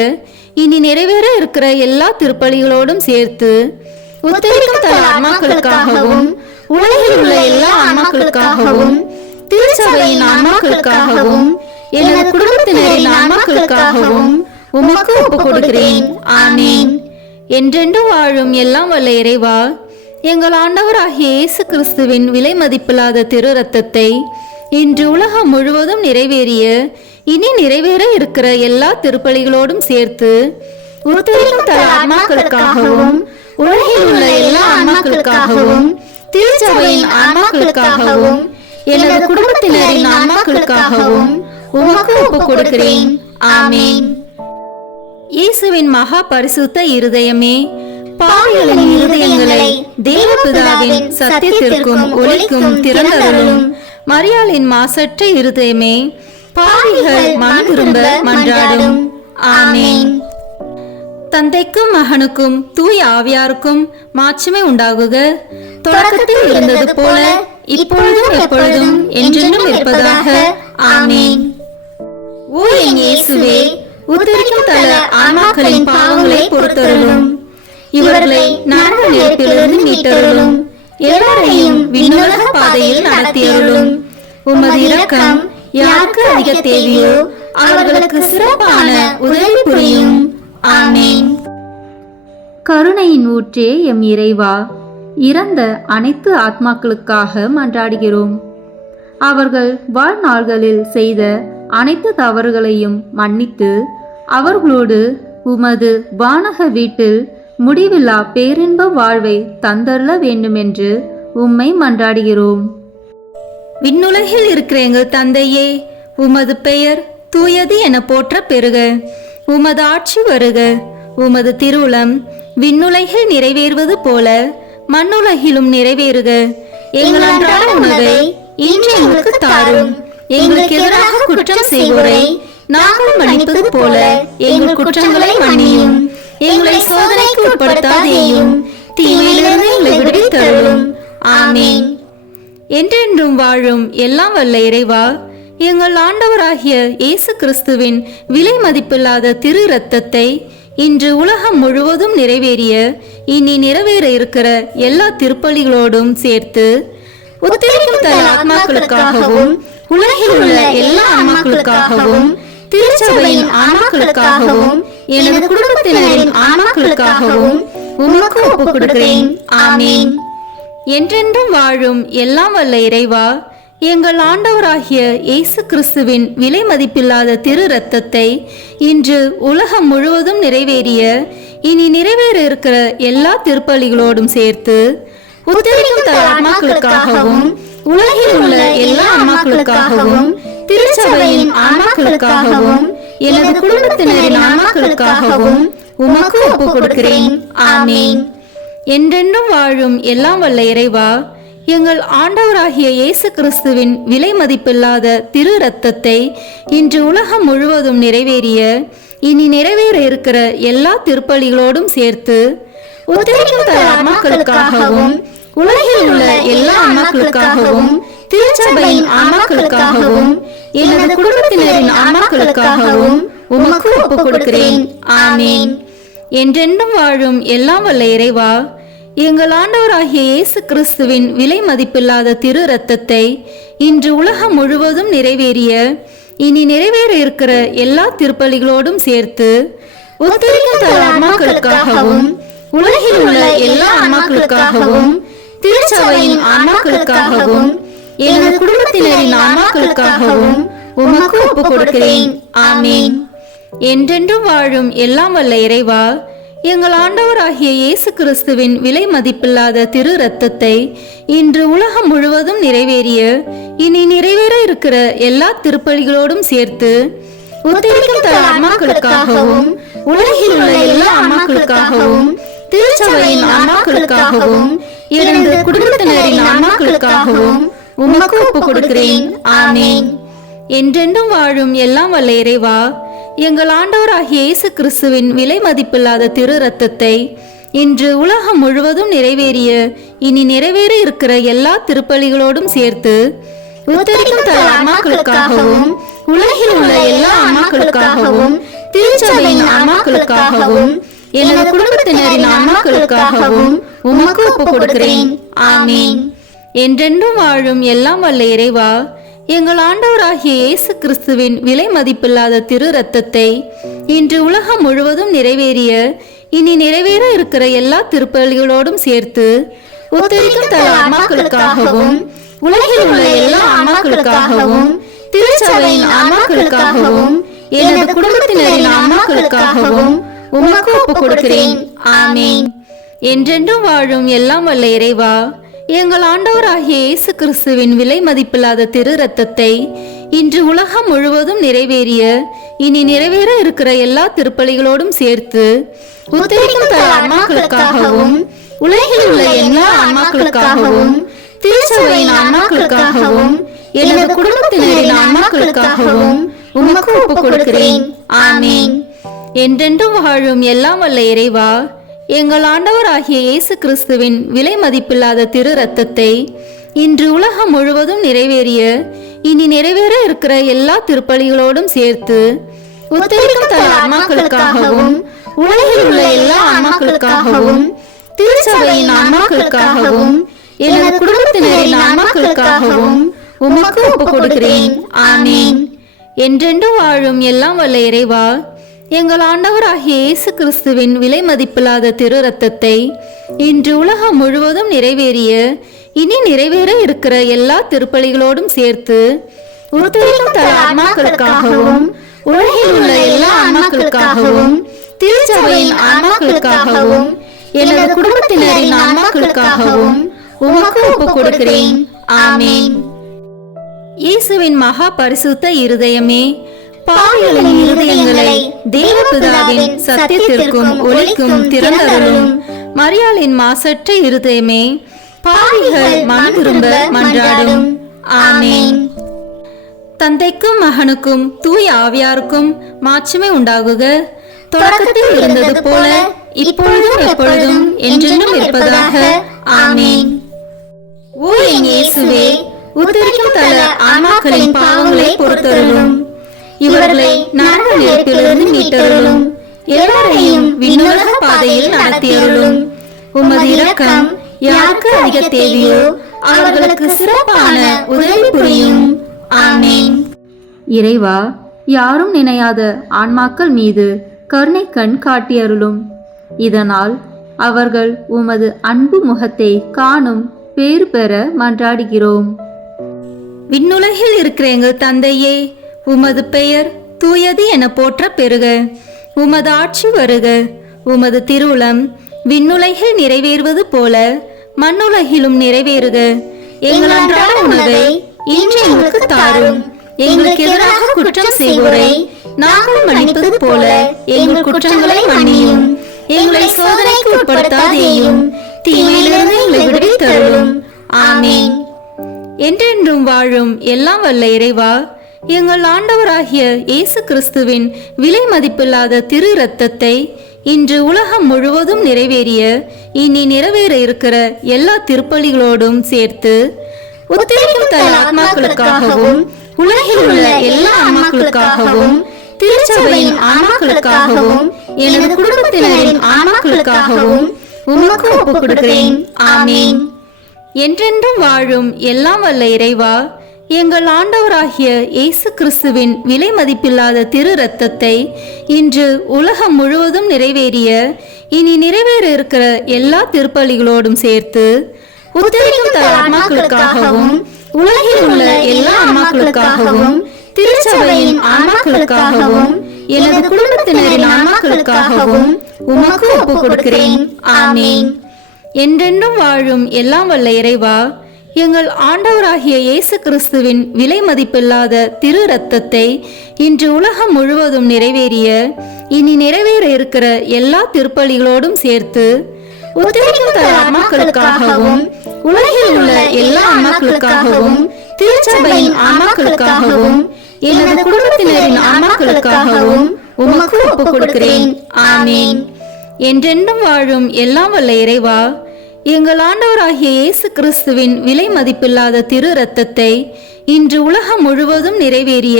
இனி நிறைவேற இருக்கிற எல்லா திருப்பலிகளோடும் சேர்த்து உத்தரிக்கும் தன் ஆன்மாக்களுக்காகவும் உலகில் உள்ள எல்லா ஆன்மாக்களுக்காகவும் திருச்சபையின் ஆன்மாக்களுக்காகவும் எனது குடும்பத்தினரின் ஆன்மாக்களுக்காகவும் உமக்கு ஒப்புக் கொடுக்கிறேன். ஆமென். என்றென்றும் வாழும் எல்லாம் வல்ல இறைவா, எங்கள் ஆண்டவராகிய இயேசு கிறிஸ்துவின் விலை மதிப்பில்லாத திரு இரத்தத்தை இன்று உலகம் முழுவதும் நிறைவேறிய இனி நிறைவேற இருக்கிற எல்லா திருப்பலிகளோடும் சேர்த்து உத்தரிக்கும் தன் ஆன்மாக்களுக்காகவும் உலகில் உள்ள எல்லா ஆன்மாக்களுக்காகவும் திருச்சபையின் ஆன்மாக்களுக்காகவும் எனது குடும்பத்தினரின் ஆன்மாக்களுக்காகவும் உமக்கு ஒப்புக் கொடுக்கிறேன். ஆமென். இயேசுவின் மகா பரிசுத்த இருதயமே, பாவிகளின் இருதயங்களை தேவபிதாவின் சத்தியத்திற்கும் ஒளிக்கும் திறந்தருளும். மரியாளின் மாசற்ற இருதயமே, பாவிகள் மனம் திரும்ப மன்றாடும். ஆமென். தந்தைக்கும் மகனுக்கும் தூய ஆவியாருக்கும் மாட்சிமை உண்டாகுக. தொடக்கத்தில் இருந்தது போல இப்பொழுதும் எப்பொழுதும் என்றென்றும் இருப்பதாக. ஆமென். ஓ என் இயேசுவே, உத்தரிக்கும் தல ஆன்மாக்களின் பாவங்களை பொறுத்தருளும். இவர்களை நரக நெருப்பிலிருந்து மீட்டருளும். எல்லாரையும் விண்ணுலக பாதையில் நடத்தியருளும். உமது இரக்கம் யாருக்கு அதிக தேவையோ அவர்களுக்கு சிறப்பான உதவி புரியும். ஆமென். கருணையின் ஊற்றே எம் இறைவா, இறந்த அனைத்து ஆத்மாக்களுக்காக மன்றாடுகிறோம். அவர்கள் வாழ்நாள்களில் செய்த அனைத்து தவறுகளையும் மன்னித்து அவர்களோடு உமது வானக வீட்டில் முடிவில்லா பேரின்ப வாழ்வை தந்தருள வேண்டுமென்று உம்மை மன்றாடுகிறோம். விண்ணுலகில் இருக்கிற எங்கள் தந்தையே, உமது பெயர் தூயது என போற்ற பெறுக. உமது ஆட்சி வருக. உமது திருவுளம் விண்ணுலகில் நிறைவேறுவது போல மண்ணுலகிலும் நிறைவேறுக. எங்கள் அன்றாட உணவை இன்று எங்களுக்கு தாரும். எங்களுக்கு எதிராக குற்றம் செய்வோரை நாங்கள் மன்னிப்பது போல எங்கள் குற்றங்களை மன்னியும். எங்களை சோதனைக்கு உட்படுத்தாதேயும், தீமையிலிருந்து எங்களை விடுவித்தருளும். ஆமென். என்றென்றும் வாழும் எல்லாம் வல்ல இறைவா, எங்கள் ஆண்டவராகிய இயேசு கிறிஸ்துவின் விலை மதிப்பில்லாத திரு இரத்தத்தை இன்று உலகம் முழுவதும் நிறைவேறிய இனி நிறைவேற இருக்கிற எல்லா திருப்பலிகளோடும் சேர்த்து உத்தரிக்கும் தல ஆத்மாக்களுக்காகவும் உலகில் உள்ள எல்லா ஆன்மாக்களுக்காகவும் திருச்சபையின் ஆன்மாக்களுக்காகவும் எனது குடும்பத்தினரின் ஆன்மாக்களுக்காகவும் உமக்கு ஒப்புக் கொடுக்கிறேன். ஆமென். என்றென்றும் வாழும் எல்லாம் வல்ல இறைவா, எங்கள் ஆண்டவராகிய இயேசு கிறிஸ்துவின் விலை மதிப்பில்லாத திரு இரத்தத்தை இன்று உலகம் முழுவதும் நிறைவேறிய இனி நிறைவேற இருக்கிற எல்லா திருப்பலிகளோடும் சேர்த்து உத்தரிக்கும் தல ஆன்மாக்களுக்காகவும் உலகில் உள்ள எல்லா ஆன்மாக்களுக்காகவும் திருச்சபையின் ஆன்மாக்களுக்காகவும் எனது குடும்பத்தினரின் ஆன்மாக்களுக்காகவும் உமக்கு ஒப்புக் கொடுக்கிறேன். ஆமென். என்றென்றும் வாழும் எல்லாம் வல்ல இறைவா, எங்கள் ஆண்டவராகிய இயேசு கிறிஸ்துவின் விலை மதிப்பில்லாத திரு இரத்தத்தை இன்று உலகம் முழுவதும் நிறைவேறிய இனி நிறைவேற இருக்கிற எல்லா திருப்பலிகளோடும் சேர்த்து உத்தரிக்கும் தல ஆன்மாக்களுக்காகவும் உலகில் உள்ள எல்லா ஆன்மாக்களுக்காகவும் திருச்சபையின் ஆன்மாக்களுக்காகவும் எனது குடும்பத்தினரின் ஆன்மாக்களுக்காகவும் உமக்கு ஒப்புக் கொடுக்கிறேன். ஆமென். என்றென்றும் வாழும் எல்லாம் வல்ல இறைவா, எங்கள் ஆண்டவராகிய இயேசு கிறிஸ்துவின் விலை மதிப்பில்லாத திரு இரத்தத்தை இன்று உலகம் முழுவதும் நிறைவேறிய இனி நிறைவேற இருக்கிற எல்லா திருப்பலிகளோடும் சேர்த்து உத்தரிக்கும் தல ஆன்மாக்களுக்காகவும் உலகில் உள்ள எல்லா ஆன்மாக்களுக்காகவும் திருச்சபையின் ஆன்மாக்களுக்காகவும் எனது குடும்பத்தினரின் ஆன்மாக்களுக்காகவும் உமக்கு ஒப்புக் கொடுக்கிறேன். ஆமென். என்றென்றும் வாழும் எல்லாம் வல்ல இறைவா, எங்கள் ஆண்டவராகிய இயேசு கிறிஸ்துவின் விலை மதிப்பில்லாத திரு இரத்தத்தை இன்று உலகம் முழுவதும் நிறைவேறிய இனி நிறைவேற இருக்கிற எல்லா திருப்பலிகளோடும் சேர்த்து உத்தரிக்கும் தல ஆன்மாக்களுக்காகவும் உலகில் உள்ள எல்லா ஆன்மாக்களுக்காகவும் திருச்சபையின் ஆன்மாக்களுக்காகவும் எனது குடும்பத்தினரின் ஆன்மாக்களுக்காகவும் உமக்கு ஒப்புக் கொடுக்கிறேன். ஆமென். என்றென்றும் வாழும் எல்லாம் வல்ல இறைவா, எங்கள் ஆண்டவராகிய இயேசு கிறிஸ்துவின் விலை மதிப்பில்லாத திரு இரத்தத்தை இன்று உலகம் முழுவதும் நிறைவேறிய இனி நிறைவேற இருக்கிற எல்லா திருப்பலிகளோடும் சேர்த்து உத்தரிக்கும் தல ஆன்மாக்களுக்காகவும் உலகில் உள்ள எல்லா ஆன்மாக்களுக்காகவும் திருச்சபையின் ஆன்மாக்களுக்காகவும் எனது குடும்பத்தினரின் ஆன்மாக்களுக்காகவும் உமக்கு ஒப்புக் கொடுக்கிறேன். ஆமென். என்றென்றும் வாழும் எல்லாம் வல்ல இறைவா, எங்கள் ஆண்டவராகிய இயேசு கிறிஸ்துவின் விலை மதிப்பில்லாத திரு இரத்தத்தை இன்று உலகம் முழுவதும் நிறைவேறிய இனி நிறைவேற இருக்கிற எல்லா திருப்பலிகளோடும் சேர்த்து உத்தரிக்கும் தல ஆன்மாக்களுக்காகவும் உலகில் உள்ள எல்லா ஆன்மாக்களுக்காகவும் திருச்சபையின் ஆன்மாக்களுக்காகவும் எனது குடும்பத்தினரின் ஆன்மாக்களுக்காகவும் உமக்கு ஒப்புக் கொடுக்கிறேன். ஆமென். என்றென்றும் வாழும் எல்லாம் வல்ல இறைவா, எங்கள் ஆண்டவராகிய இயேசு கிறிஸ்துவின் விலை மதிப்பில்லாத திரு இரத்தத்தை இன்று உலகம் முழுவதும் நிறைவேறிய இனி நிறைவேற இருக்கிற எல்லா திருப்பலிகளோடும் சேர்த்து உத்தரிக்கும் தல ஆன்மாக்களுக்காகவும் உலகில் உள்ள எல்லா ஆன்மாக்களுக்காகவும் திருச்சபையின் ஆன்மாக்களுக்காகவும் எனது குடும்பத்தினரின் ஆன்மாக்களுக்காகவும் உமக்கு ஒப்புக் கொடுக்கிறேன். ஆமீன். என்றென்றும் வாழும் எல்லாம் வல்ல இறைவா, எங்கள் ஆண்டவராகிய இயேசு கிறிஸ்துவின் விலை மதிப்பில்லாத திரு இரத்தத்தை இன்று உலகம் முழுவதும் நிறைவேறிய இனி நிறைவேற இருக்கிற எல்லா திருப்பலிகளோடும் சேர்த்து உத்தரிக்கும் தல ஆன்மாக்களுக்காகவும் உலகில் உள்ள எல்லா ஆன்மாக்களுக்காகவும் திருச்சபையின் ஆன்மாக்களுக்காகவும் எனது குடும்பத்தினரின் ஆன்மாக்களுக்காகவும் உமக்கு ஒப்புக் கொடுக்கிறேன். ஆமீன். என்றென்றும் வாழும் எல்லாம் வல்ல இறைவா, எங்கள் ஆண்டவராகிய இயேசு கிறிஸ்துவின் விலை மதிப்பில்லாத திரு இரத்தத்தை இன்று உலகம் முழுவதும் நிறைவேறிய இனி நிறைவேற இருக்கிற எல்லா திருப்பலிகளோடும் சேர்த்து உத்தரிக்கும் தல ஆன்மாக்களுக்காகவும் உலகில் உள்ள எல்லா ஆன்மாக்களுக்காகவும் திருச்சபையின் ஆன்மாக்களுக்காகவும் எனது குடும்பத்தினரின் ஆன்மாக்களுக்காகவும் உமக்கு ஒப்புக் கொடுக்கிறேன். ஆமீன். இயேசுவின் மகா பரிசுத்த இருதயமே, பாவிகளின் இருதயங்களை தேவபிதாவின் சத்தியத்திற்கும் ஒளிக்கும் திறந்தருளும். மரியாளின் மாசற்ற இருதயமே, பாவிகள் மனம் திரும்ப மன்றாடும். ஆமீன். தந்தைக்கும் மகனுக்கும் தூய ஆவியாருக்கும் மாட்சிமை உண்டாகுக. தொடக்கத்தில் இருந்தது போல இப்பொழுதும் எப்பொழுதும் என்றென்றும் இருப்பதாக. ஆமீன். ஓ என் இயேசுவே, உத்தரிக்கும் தல ஆன்மாக்களின் பாவங்களை பொறுத்தருளும். இவர்களை நரக நெருப்பிலிருந்து மீட்டருளும். எல்லாரையும் விண்ணுலக பாதையில் நடத்தியருளும். உமது இரக்கம் யாருக்கு அதிக தேவையோ அவர்களுக்கு சிறப்பான உதவி புரியும். ஆமீன். இறைவா, யாரும் நினையாத ஆன்மாக்கள் மீது கருணை கண் காட்டியருளும். இதனால் அவர்கள் உமது அன்பு முகத்தை காணும் பேறு பெற மன்றாடுகிறோம். விண்ணுலகில் இருக்கிற எங்கள் தந்தையே, உமது பெயர் தூயது என போற்ற பெறுக. உமது ஆட்சி வருக. உமது திருவுளம் விண்ணுலகில் நிறைவேறுவது போல மண்ணுலகிலும் நிறைவேறுக. எங்கள் அன்றாட உணவை இன்று எங்களுக்கு தாரும். எங்களுக்கு எதிராக குற்றம் செய்வோரை நாங்கள் மன்னிப்பது போல எங்கள் குற்றங்களை மன்னியும். எங்களை சோதனைக்கு உட்படுத்தாதேயும், தீமையிலிருந்து எங்களை விடுவித்தருளும். ஆமீன். என்றென்றும் வாழும் எல்லாம் வல்ல இறைவா, எங்கள் ஆண்டவராகிய இயேசு கிறிஸ்துவின் விலை மதிப்பில்லாத திரு இரத்தத்தை இன்று உலகம் முழுவதும் நிறைவேறிய இனி நிறைவேற இருக்கிற எல்லா திருப்பலிகளோடும் சேர்த்து உத்தரிக்கும் தல ஆத்மாக்களுக்காகவும் உலகில் உள்ள எல்லா ஆன்மாக்களுக்காகவும் திருச்சபையின் ஆன்மாக்களுக்காகவும் எனது குடும்பத்தினரின் ஆன்மாக்களுக்காகவும் உமக்கு ஒப்புக் கொடுக்கிறேன். ஆமீன். என்றென்றும் வாழும் எல்லாம் வல்ல இறைவா, எங்கள் ஆண்டவராகிய இயேசு கிறிஸ்துவின் விலை மதிப்பில்லாத திரு இரத்தத்தை இன்று உலகம் முழுவதும் நிறைவேறிய இனி நிறைவேற இருக்கிற எல்லா திருப்பலிகளோடும் சேர்த்து உத்தரிக்கும் தல ஆன்மாக்களுக்காகவும் உலகில் உள்ள எல்லா ஆன்மாக்களுக்காகவும் திருச்சபையின் ஆன்மாக்களுக்காகவும் எனது குடும்பத்தினரின் ஆன்மாக்களுக்காகவும் உமக்கு ஒப்புக் கொடுக்கிறேன். ஆமீன். என்றென்றும் வாழும் எல்லாம் வல்ல இறைவா, எங்கள் ஆண்டவராகிய இயேசு கிறிஸ்துவின் விலை மதிப்பில்லாத திரு இரத்தத்தை இன்று உலகம் முழுவதும் நிறைவேறிய இனி நிறைவேற இருக்கிற எல்லா திருப்பலிகளோடும் சேர்த்து உத்தரிக்கும் தல ஆன்மாக்களுக்காகவும் உலகில் உள்ள எல்லா ஆன்மாக்களுக்காகவும் திருச்சபையின் ஆன்மாக்களுக்காகவும் எனது குடும்பத்தினரின் ஆன்மாக்களுக்காகவும் உமக்கு ஒப்புக் கொடுக்கிறேன். ஆமீன். என்றென்றும் வாழும் எல்லாம் வல்ல இறைவா, எங்கள் ஆண்டவராகிய இயேசு கிறிஸ்துவின் விலை மதிப்பில்லாத திரு இரத்தத்தை இன்று உலகம் முழுவதும் நிறைவேறிய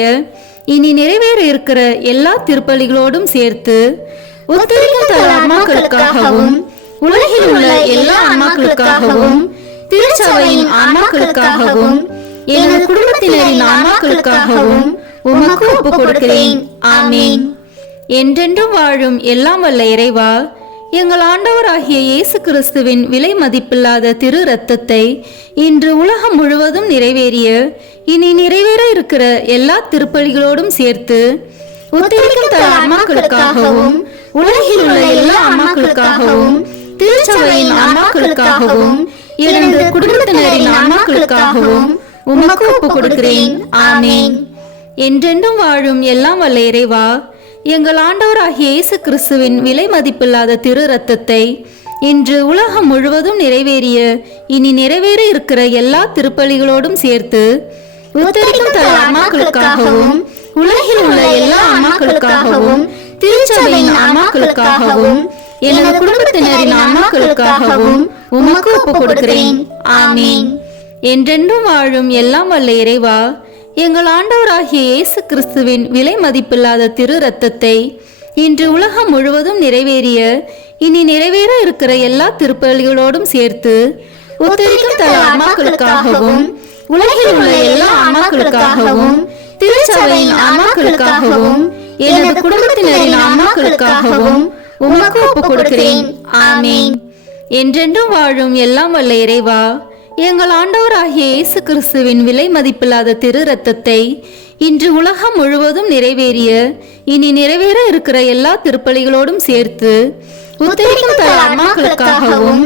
இனி நிறைவேற இருக்கிற எல்லா திருப்பலிகளோடும் சேர்த்து உத்தரிக்கும் தல ஆன்மாக்களுக்காகவும் உலகில் உள்ள எல்லா ஆன்மாக்களுக்காகவும் திருச்சபையின் ஆன்மாக்களுக்காகவும் எனது குடும்பத்தினரின் ஆன்மாக்களுக்காகவும் உமக்கு ஒப்புக் கொடுக்கிறேன். ஆமீன். என்றென்றும் வாழும் எல்லாம் வல்ல இறைவா, எங்கள் ஆண்டவராகிய இயேசு கிறிஸ்துவின் விலை மதிப்பில்லாத திரு இரத்தத்தை இன்று உலகம் முழுவதும் நிறைவேறிய இனி நிறைவேற இருக்கிற எல்லா திருப்பலிகளோடும் சேர்த்து உத்தரிக்கும் தல ஆன்மாக்களுக்காகவும் உலகில் உள்ள எல்லா ஆன்மாக்களுக்காகவும் திருச்சபையின் ஆன்மாக்களுக்காகவும் எனது குடும்பத்தினரின் ஆன்மாக்களுக்காகவும் உமக்கு ஒப்புக் கொடுக்கிறேன். ஆமீன். என்றென்றும் வாழும் எல்லாம் வல்ல இறைவா, எங்கள் ஆண்டவராகிய இயேசு கிறிஸ்துவின் விலை மதிப்பில்லாத திரு இரத்தத்தை இன்று உலகம் முழுவதும் நிறைவேறிய இனி நிறைவேற இருக்கிற எல்லா திருப்பலிகளோடும் சேர்த்து உத்தரிக்கும் தல ஆன்மாக்களுக்காகவும் உலகில் உள்ள எல்லா ஆன்மாக்களுக்காகவும் திருச்சபையின் ஆன்மாக்களுக்காகவும் எனது குடும்பத்தினரின் ஆன்மாக்களுக்காகவும் உமக்கு ஒப்புக் கொடுக்கிறேன். ஆமீன். என்றென்றும் வாழும் எல்லாம் வல்ல இறைவா, எங்கள் ஆண்டவராகிய இயேசு கிறிஸ்துவின் விலை மதிப்பில்லாத திரு இரத்தத்தை இன்று உலகம் முழுவதும் நிறைவேறிய இனி நிறைவேற இருக்கிற எல்லா திருப்பலிகளோடும் சேர்த்து உத்தரிக்கும் தல ஆன்மாக்களுக்காகவும் உலகில் உள்ள எல்லா ஆன்மாக்களுக்காகவும் திருச்சபையின் ஆன்மாக்களுக்காகவும் எனது குடும்பத்தினரின் ஆன்மாக்களுக்காகவும் உமக்கு ஒப்புக் கொடுக்கிறேன். ஆமீன். என்றென்றும் வாழும் எல்லாம் வல்ல இறைவா, எங்கள் ஆண்டவராகிய இயேசு கிறிஸ்துவின் விலை மதிப்பில்லாத திரு இரத்தத்தை இன்று உலகம் முழுவதும் நிறைவேறிய இனி நிறைவேற இருக்கிற எல்லா திருப்பலிகளோடும் சேர்த்து உத்தரிக்கும் தல ஆன்மாக்களுக்காகவும்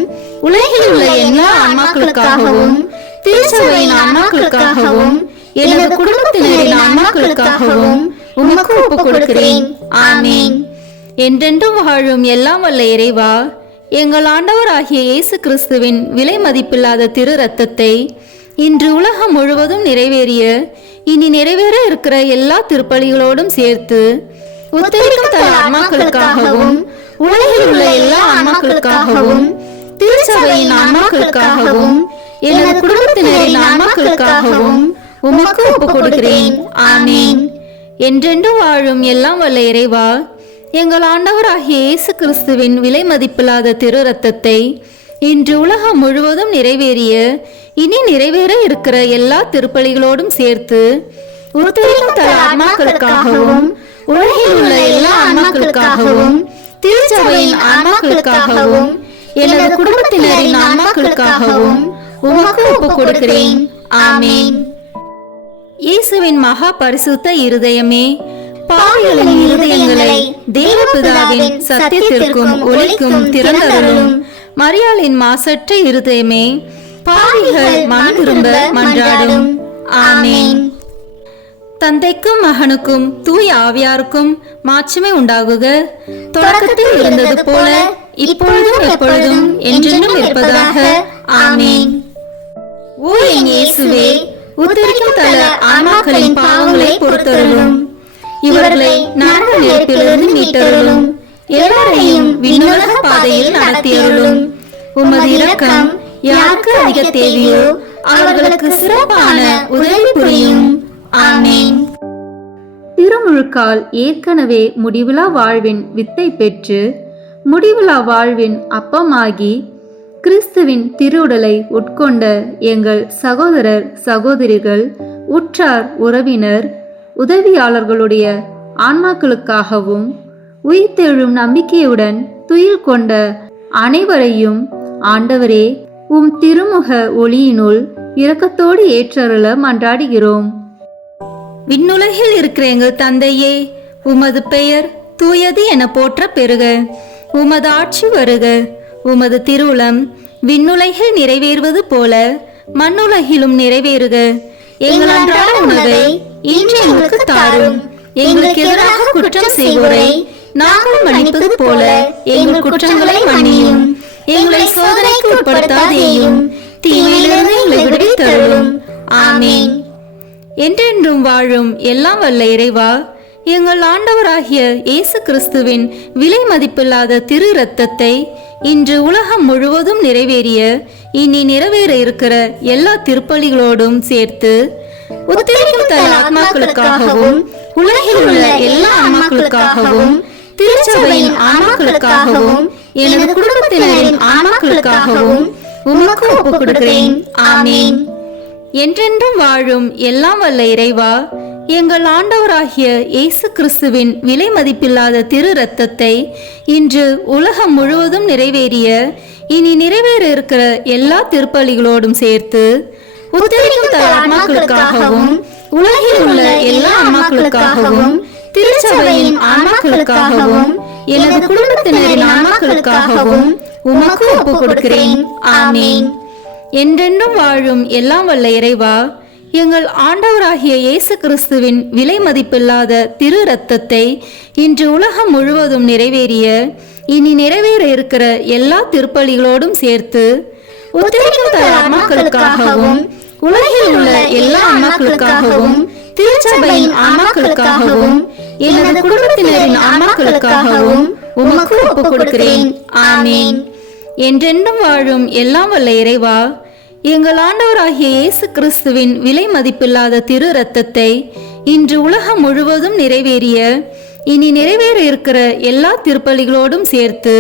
உலகில் உள்ள எல்லா ஆன்மாக்களுக்காகவும் திருச்சபையின் ஆன்மாக்களுக்காகவும் எனது குடும்பத்தினரின் ஆன்மாக்களுக்காகவும் உமக்கு ஒப்புக் கொடுக்கிறேன். ஆமீன். என்றென்றும் வாழும் எல்லாம் வல்ல இறைவா, எங்கள் ஆண்டவராகிய இயேசு கிறிஸ்துவின் விலை மதிப்பில்லாத திரு இரத்தத்தை இன்று உலகம் முழுவதும் நிறைவேறிய இனி நிறைவேற இருக்கிற எல்லா திருப்பலிகளோடும் சேர்த்து உத்தரிக்கும் தல ஆன்மாக்களுக்காகவும் உலகில் உள்ள எல்லா ஆன்மாக்களுக்காகவும் திருச்சபையின் ஆன்மாக்களுக்காகவும் எனது குடும்பத்தினரின் ஆன்மாக்களுக்காகவும் உமக்கு ஒப்புக் கொடுக்கிறேன். ஆமீன். என்றென்றும் வாழும் எல்லாம் வல்ல இறைவா, எங்கள் ஆண்டவராகிய இயேசு கிறிஸ்துவின் விலை மதிப்பில்லாத திரு இரத்தத்தை இன்று உலகம் முழுவதும் நிறைவேறிய இனி நிறைவேற இருக்கிற எல்லா திருப்பலிகளோடும் சேர்த்து உத்தரிக்கும் தல ஆன்மாக்களுக்காகவும் உலகில் உள்ள எல்லா ஆன்மாக்களுக்காகவும் திருச்சபையின் ஆன்மாக்களுக்காகவும் எனது குடும்பத்தினரின் ஆன்மாக்களுக்காகவும் உமக்கு ஒப்புக் கொடுக்கிறேன். ஆமீன். இயேசுவின் மகா பரிசுத்த இருதயமே, பாவிகளின் இருதயங்களை தேவபிதாவின் சத்தியத்திற்கும் ஒளிக்கும் திறந்தருளும். மரியாளின் மாசற்ற இருதயமே, பாவிகள் மனம் திரும்ப மன்றாடும். ஆமீன். தந்தைக்கும் மகனுக்கும் தூய ஆவியாருக்கும் மாட்சிமை உண்டாகுக. தொடக்கத்தில் இருந்தது போல இப்பொழுதும் எப்பொழுதும் என்றென்றும் இருப்பதாக. ஆமீன். ஓ என் இயேசுவே, உத்தரிக்கும் தல ஆன்மாக்களின் பாவங்களை பொறுத்தருளும். இவர்களை நரக நெருப்பிலிருந்து மீட்டருளும். எல்லாரையும் விண்ணுலக பாதையில் நடத்தியருளும். உமது இரக்கம் யாருக்கு அதிக தேவையோ அவர்களுக்கு சிறப்பான உதவி புரியும். ஆமீன். திருமுழுக்கால் ஏற்கனவே முடிவிலா வாழ்வின் வித்தை பெற்று முடிவிலா வாழ்வின் அப்பமாகி கிறிஸ்துவின் திருவுடலை உட்கொண்ட எங்கள் சகோதரர் சகோதரிகள், உற்றார் உறவினர், உதவியாளர்களுடைய ஆன்மாக்களுக்காகவும் உயிர்த்தெழும் நம்பிக்கையுடன் துயில் கொண்ட அனைவரையும் ஆண்டவரே உம் திருமுக ஒளியினுள் இரக்கத்தோடு ஏற்றருள மன்றாடுகிறோம். விண்ணுலகில் இருக்கிற எங்கள் தந்தையே, உமது பெயர் தூயது என போற்ற பெறுக. உமது ஆட்சி வருக. உமது திருவுளம் விண்ணுலகில் நிறைவேறுவது போல மண்ணுலகிலும் நிறைவேறுக. எங்கள் அன்றாட உணவை இன்று எங்களுக்கு தாரும். எங்களுக்கு எதிராக குற்றம் செய்வோரை நாங்கள் மன்னிப்பது போல எங்கள் குற்றங்களை மன்னியும். எங்களை சோதனைக்கு உட்படுத்தாதேயும், தீமையிலிருந்து எங்களை விடுவித்தருளும். ஆமீன். என்றென்றும் வாழும் எல்லாம் வல்ல இறைவா, எங்கள் ஆண்டவராகிய இயேசு கிறிஸ்துவின் விலை மதிப்பில்லாத திரு இரத்தத்தை இன்று உலகம் முழுவதும் நிறைவேறிய இனி நிறைவேற இருக்கிற எல்லா திருப்பலிகளோடும் சேர்த்து உத்தரிக்கும் தல ஆன்மாக்களுக்காகவும் உலகில் உள்ள எல்லா ஆன்மாக்களுக்காகவும் திருச்சபையின் ஆன்மாக்களுக்காகவும் எனது குடும்பத்தினரின் ஆன்மாக்களுக்காகவும் உமக்கு ஒப்புக் கொடுக்கிறேன். ஆமீன். என்றென்றும் வாழும் எல்லாம் வல்ல இறைவா, எங்கள் ஆண்டவராகிய இயேசு கிறிஸ்துவின் விலை மதிப்பில்லாத திரு இரத்தத்தை இன்று உலகம் முழுவதும் நிறைவேறிய இனி நிறைவேற இருக்கிற எல்லா திருப்பலிகளோடும் சேர்த்து உத்தரிக்கும் தல ஆன்மாக்களுக்காகவும் உலகில் உள்ள எல்லா ஆன்மாக்களுக்காகவும் திருச்சபையின் ஆன்மாக்களுக்காகவும் எனது குடும்பத்தினரின் ஆன்மாக்களுக்காகவும் உமக்கு ஒப்புக் கொடுக்கிறேன். ஆமீன். என்றென்றும் வாழும் எல்லாம் வல்ல இறைவா, எங்கள் ஆண்டவராகிய இயேசு கிறிஸ்துவின் விலை மதிப்பில்லாத திரு இரத்தத்தை இன்று உலகம் முழுவதும் நிறைவேறிய இனி நிறைவேற இருக்கிற எல்லா திருப்பலிகளோடும் சேர்த்து உத்தரிக்கும் தர ஆன்மாக்களுக்காகவும் உலகில் உள்ள எல்லா ஆன்மாக்களுக்காகவும் திருச்சபையின் ஆன்மாக்களுக்காகவும் எனது குடும்பத்தினரின் ஆன்மாக்களுக்காகவும் உமக்கு ஒப்புக் கொடுக்கிறேன். ஆமீன். என்றென்றும் வாழும் எல்லாம் வல்ல இறைவா, எங்கள் ஆண்டவராகிய இயேசு கிறிஸ்துவின் விலை மதிப்பில்லாத திரு இரத்தத்தை இன்று உலகம் முழுவதும் நிறைவேறிய இனி நிறைவேற இருக்கிற எல்லா திருப்பலிகளோடும் சேர்த்து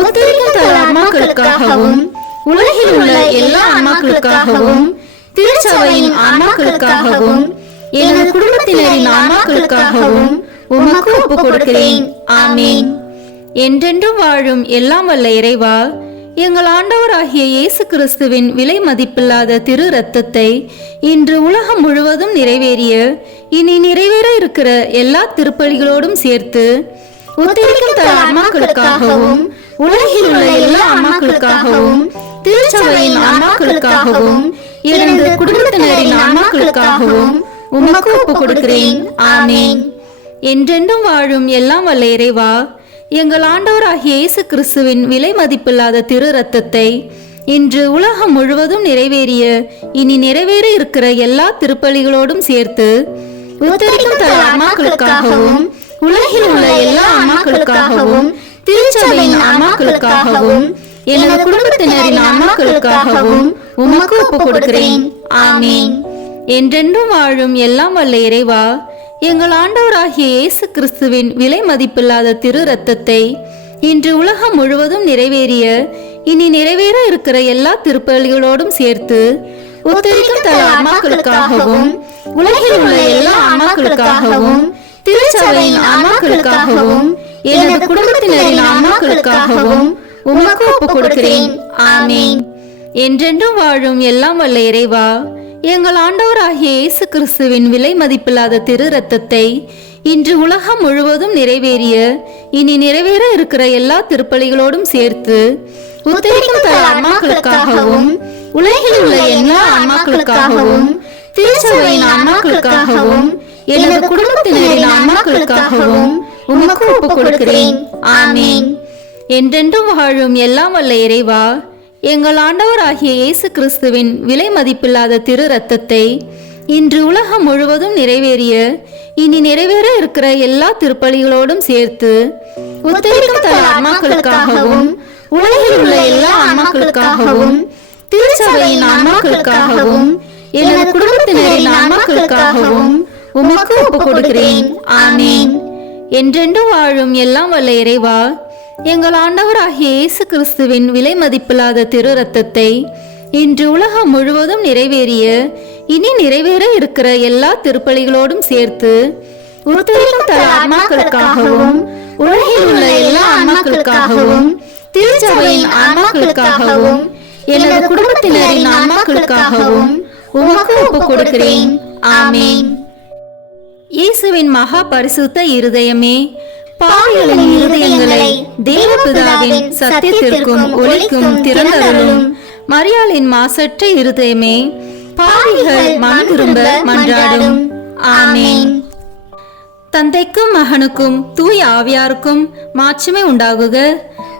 உத்தரிக்கும் தர ஆன்மாக்களுக்காகவும் உலகில் உள்ள எல்லா ஆன்மாக்களுக்காகவும் திருச்சபையின் ஆன்மாக்களுக்காகவும் எனது குடும்பத்தினரின் ஆன்மாக்களுக்காகவும் உமக்கு ஒப்புக் கொடுக்கிறேன். ஆமீன். என்றென்றும் வாழும் எல்லாம் வல்ல இறைவா, எங்கள் ஆண்டவராகிய இயேசு கிறிஸ்துவின் விலை மதிப்பில்லாத திரு இரத்தத்தை இன்று உலகம் முழுவதும் நிறைவேறிய இனி நிறைவேற இருக்கிற எல்லா திருப்பலிகளோடும் சேர்த்து உத்தரிக்கும் தர ஆன்மாக்களுக்காகவும் உலகில் உள்ள எல்லா ஆன்மாக்களுக்காகவும் திருச்சபையின் ஆன்மாக்களுக்காகவும் எனது குடும்பத்தினரின் ஆன்மாக்களுக்காகவும் உமக்கு ஒப்புக் கொடுக்கிறேன். ஆமீன். என்றென்றும் வாழும் எல்லாம் வல்ல இறைவா, எங்கள் ஆண்டவராகிய இயேசு கிறிஸ்துவின் விலை மதிப்பில்லாத திரு இரத்தத்தை இன்று உலகம் முழுவதும் நிறைவேறிய இனி நிறைவேற இருக்கிற எல்லா திருப்பலிகளோடும் சேர்த்து உத்தரிக்கும் தர ஆன்மாக்களுக்காகவும் உலகில் உள்ள எல்லா ஆன்மாக்களுக்காகவும் திருச்சபையின் ஆன்மாக்களுக்காகவும் எனது குடும்பத்தினரின் ஆன்மாக்களுக்காகவும் உமக்கு ஒப்புக் கொடுக்கிறேன். ஆமீன். என்றென்றும் வாழும் எல்லாம் வல்ல இறைவா, எங்கள் ஆண்டவராகிய இயேசு கிறிஸ்துவின் விலை மதிப்பில்லாத திரு இரத்தத்தை இன்று உலகம் முழுவதும் நிறைவேறிய இனி நிறைவேற இருக்கிற எல்லா திருப்பலிகளோடும் சேர்த்து உத்தரிக்கும் தர ஆன்மாக்களுக்காகவும் உலகில் உள்ள எல்லா ஆன்மாக்களுக்காகவும் திருச்சபையின் ஆன்மாக்களுக்காகவும் எனது குடும்பத்தினரின் ஆன்மாக்களுக்காகவும் உமக்கு ஒப்புக் கொடுக்கிறேன். ஆமீன். என்றென்றும் வாழும் எல்லாம் வல்ல இறைவா, எங்கள் ஆண்டவராகிய இயேசு கிறிஸ்துவின் விலை மதிப்பில்லாத திரு இரத்தத்தை இன்று உலகம் முழுவதும் நிறைவேறிய இனி நிறைவேற இருக்கிற எல்லா திருப்பலிகளோடும் சேர்த்து உத்தரிக்கும் தர ஆன்மாக்களுக்காகவும் உலகில் உள்ள எல்லா ஆன்மாக்களுக்காகவும் திருச்சபையின் ஆன்மாக்களுக்காகவும் எனது குடும்பத்தினரின் ஆன்மாக்களுக்காகவும் உமக்கு ஒப்புக் கொடுக்கிறேன். ஆமீன். என்றென்றும் வாழும் எல்லாம் வல்ல இறைவா, எங்கள் ஆண்டவராகிய இயேசு கிறிஸ்துவின் விலை மதிப்பில்லாத திரு இரத்தத்தை இன்று உலகம் முழுவதும் நிறைவேறிய இனி நிறைவேற இருக்கிற எல்லா திருப்பலிகளோடும் சேர்த்து உத்தரிக்கும் தர ஆன்மாக்களுக்காகவும் உலகில் உள்ள எல்லா ஆன்மாக்களுக்காகவும் திருச்சபையின் ஆன்மாக்களுக்காகவும் எனது குடும்பத்தினரின் ஆன்மாக்களுக்காகவும் உமக்கு ஒப்புக் கொடுக்கிறேன். ஆமீன். என்றென்றும் வாழும் எல்லாம் வல்ல இறைவா, எங்கள் ஆண்டவராகிய இயேசு கிறிஸ்துவின் விலை மதிப்பில்லாத திரு இரத்தத்தை இன்று உலகம் முழுவதும் நிறைவேறிய இனி நிறைவேற இருக்கிற எல்லா திருப்பலிகளோடும் சேர்த்து உத்தரிக்கும் தர ஆன்மாக்களுக்காகவும் உலகில் உள்ள எல்லா ஆன்மாக்களுக்காகவும் திருச்சபையின் ஆன்மாக்களுக்காகவும் எனது குடும்பத்தினரின் ஆன்மாக்களுக்காகவும் உமக்கு ஒப்புக் கொடுக்கிறேன். ஆமீன். இயேசுவின் மகா பரிசுத்த இருதயமே, பாவிகளின் இருதயங்களை தேவபிதாவின் சத்தியத்திற்கும் ஒளிக்கும் திறந்தருளும். மரியாளின் மாசற்ற இருதயமே, பாவிகள் மனம் திரும்ப மன்றாடும். ஆமீன். தந்தைக்கும் மகனுக்கும் தூய ஆவியாருக்கும் மாட்சிமை உண்டாகுக.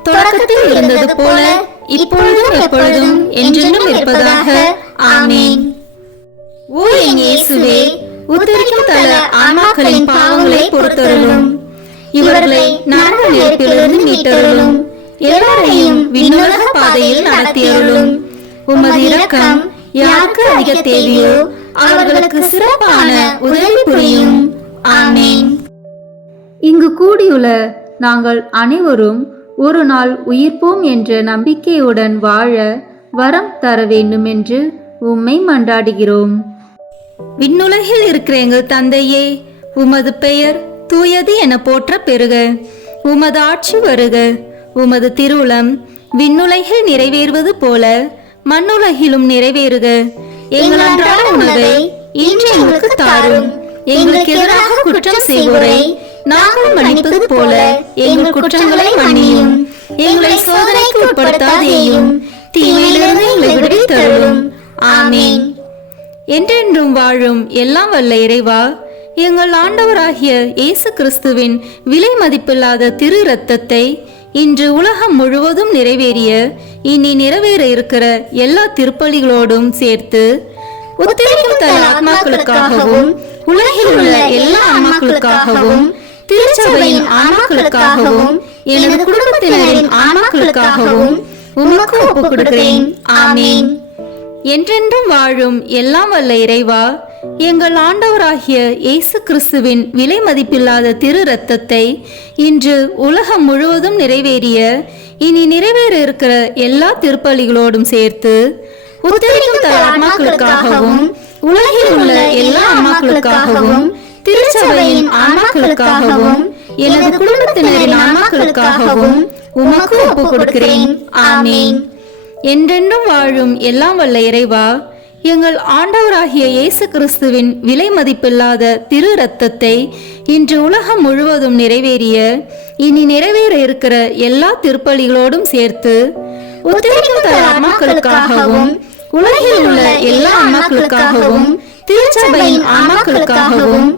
தொடக்கத்தில் இருந்தது போல இப்பொழுதும் எப்பொழுதும் என்றென்றும் இருப்பதாக. ஆமீன். ஓ என் இயேசுவே, உத்தரிக்கும் தல ஆன்மாக்களின் பாவங்களை பொறுத்தருளும். இவர்களை நரக நெருப்பிலிருந்து மீட்டருளும். எல்லாரையும் விண்ணுலக பாதையில் நடத்தியருளும். உமது இரக்கம் யாருக்கு அதிக தேவையோ அவர்களுக்கு சிறப்பான உதவி புரியும். ஆமீன். இங்கு கூடியுள்ள நாங்கள் அனைவரும் ஒரு நாள் உயிர்ப்போம் என்ற நம்பிக்கையுடன் வாழ வரம் தர வேண்டும் என்று உம்மை மன்றாடுகிறோம். விண்ணுலகில் இருக்கிற எங்கள் தந்தையே, உமது பெயர் தூயது என போற்ற பெறுக. உமது ஆட்சி வருக. உமது திருவுளம் விண்ணுலகில் நிறைவேறுவது போல மண்ணுலகிலும் நிறைவேறுக. எங்கள் அன்றாட உணவை இன்று எங்களுக்கு தாரும். எங்களுக்கு எதிராக குற்றம் செய்வோரை நாங்கள் மன்னிப்பது போல எங்கள் குற்றங்களை மன்னியும். எங்களை சோதனைக்கு உட்படுத்தாதேயும், தீமையிலிருந்து எங்களை விடுவித்தருளும். ஆமீன். என்றென்றும் வாழும் எல்லாம் வல்ல இறைவா, எங்கள் ஆண்டவராகிய இயேசு கிறிஸ்துவின் விலை மதிப்பில்லாத திரு இரத்தத்தை இன்று உலகம் முழுவதும் நிறைவேறிய இனி நிறைவேற இருக்கிற எல்லா திருப்பலிகளோடும் சேர்த்து உத்தரிக்கும் தர ஆத்மாக்களுக்காகவும் உலகில் உள்ள எல்லா ஆன்மாக்களுக்காகவும் திருச்சபையின் ஆன்மாக்களுக்காகவும் எனது குடும்பத்தினரின் ஆன்மாக்களுக்காகவும் உமக்கு ஒப்புக் கொடுக்கிறேன். ஆமீன். என்றென்றும் வாழும் எல்லாம் வல்ல இறைவா, எங்கள் ஆண்டவராகிய இயேசு கிறிஸ்துவின் விலை மதிப்பில்லாத திரு இரத்தத்தை இன்று உலகம் முழுவதும் நிறைவேறிய இனி நிறைவேற இருக்கிற எல்லா திருப்பலிகளோடும் சேர்த்து உத்தரிக்கும் தர ஆன்மாக்களுக்காகவும் உலகில் உள்ள எல்லா ஆன்மாக்களுக்காகவும் திருச்சபையின் ஆன்மாக்களுக்காகவும் எனது குடும்பத்தினரின் ஆன்மாக்களுக்காகவும் உமக்கு ஒப்புக் கொடுக்கிறேன். ஆமீன். என்றென்றும் வாழும் எல்லாம் வல்ல இறைவா, எங்கள் ஆண்டவராகிய இயேசு கிறிஸ்துவின் விலை மதிப்பில்லாத திரு இரத்தத்தை இன்று உலகம் முழுவதும் நிறைவேறிய இனி நிறைவேற இருக்கிற எல்லா திருப்பலிகளோடும் சேர்த்து உத்தரிக்கும் தர ஆன்மாக்களுக்காகவும் உலகில் உள்ள எல்லா ஆன்மாக்களுக்காகவும் திருச்சபையின் ஆன்மாக்களுக்காகவும்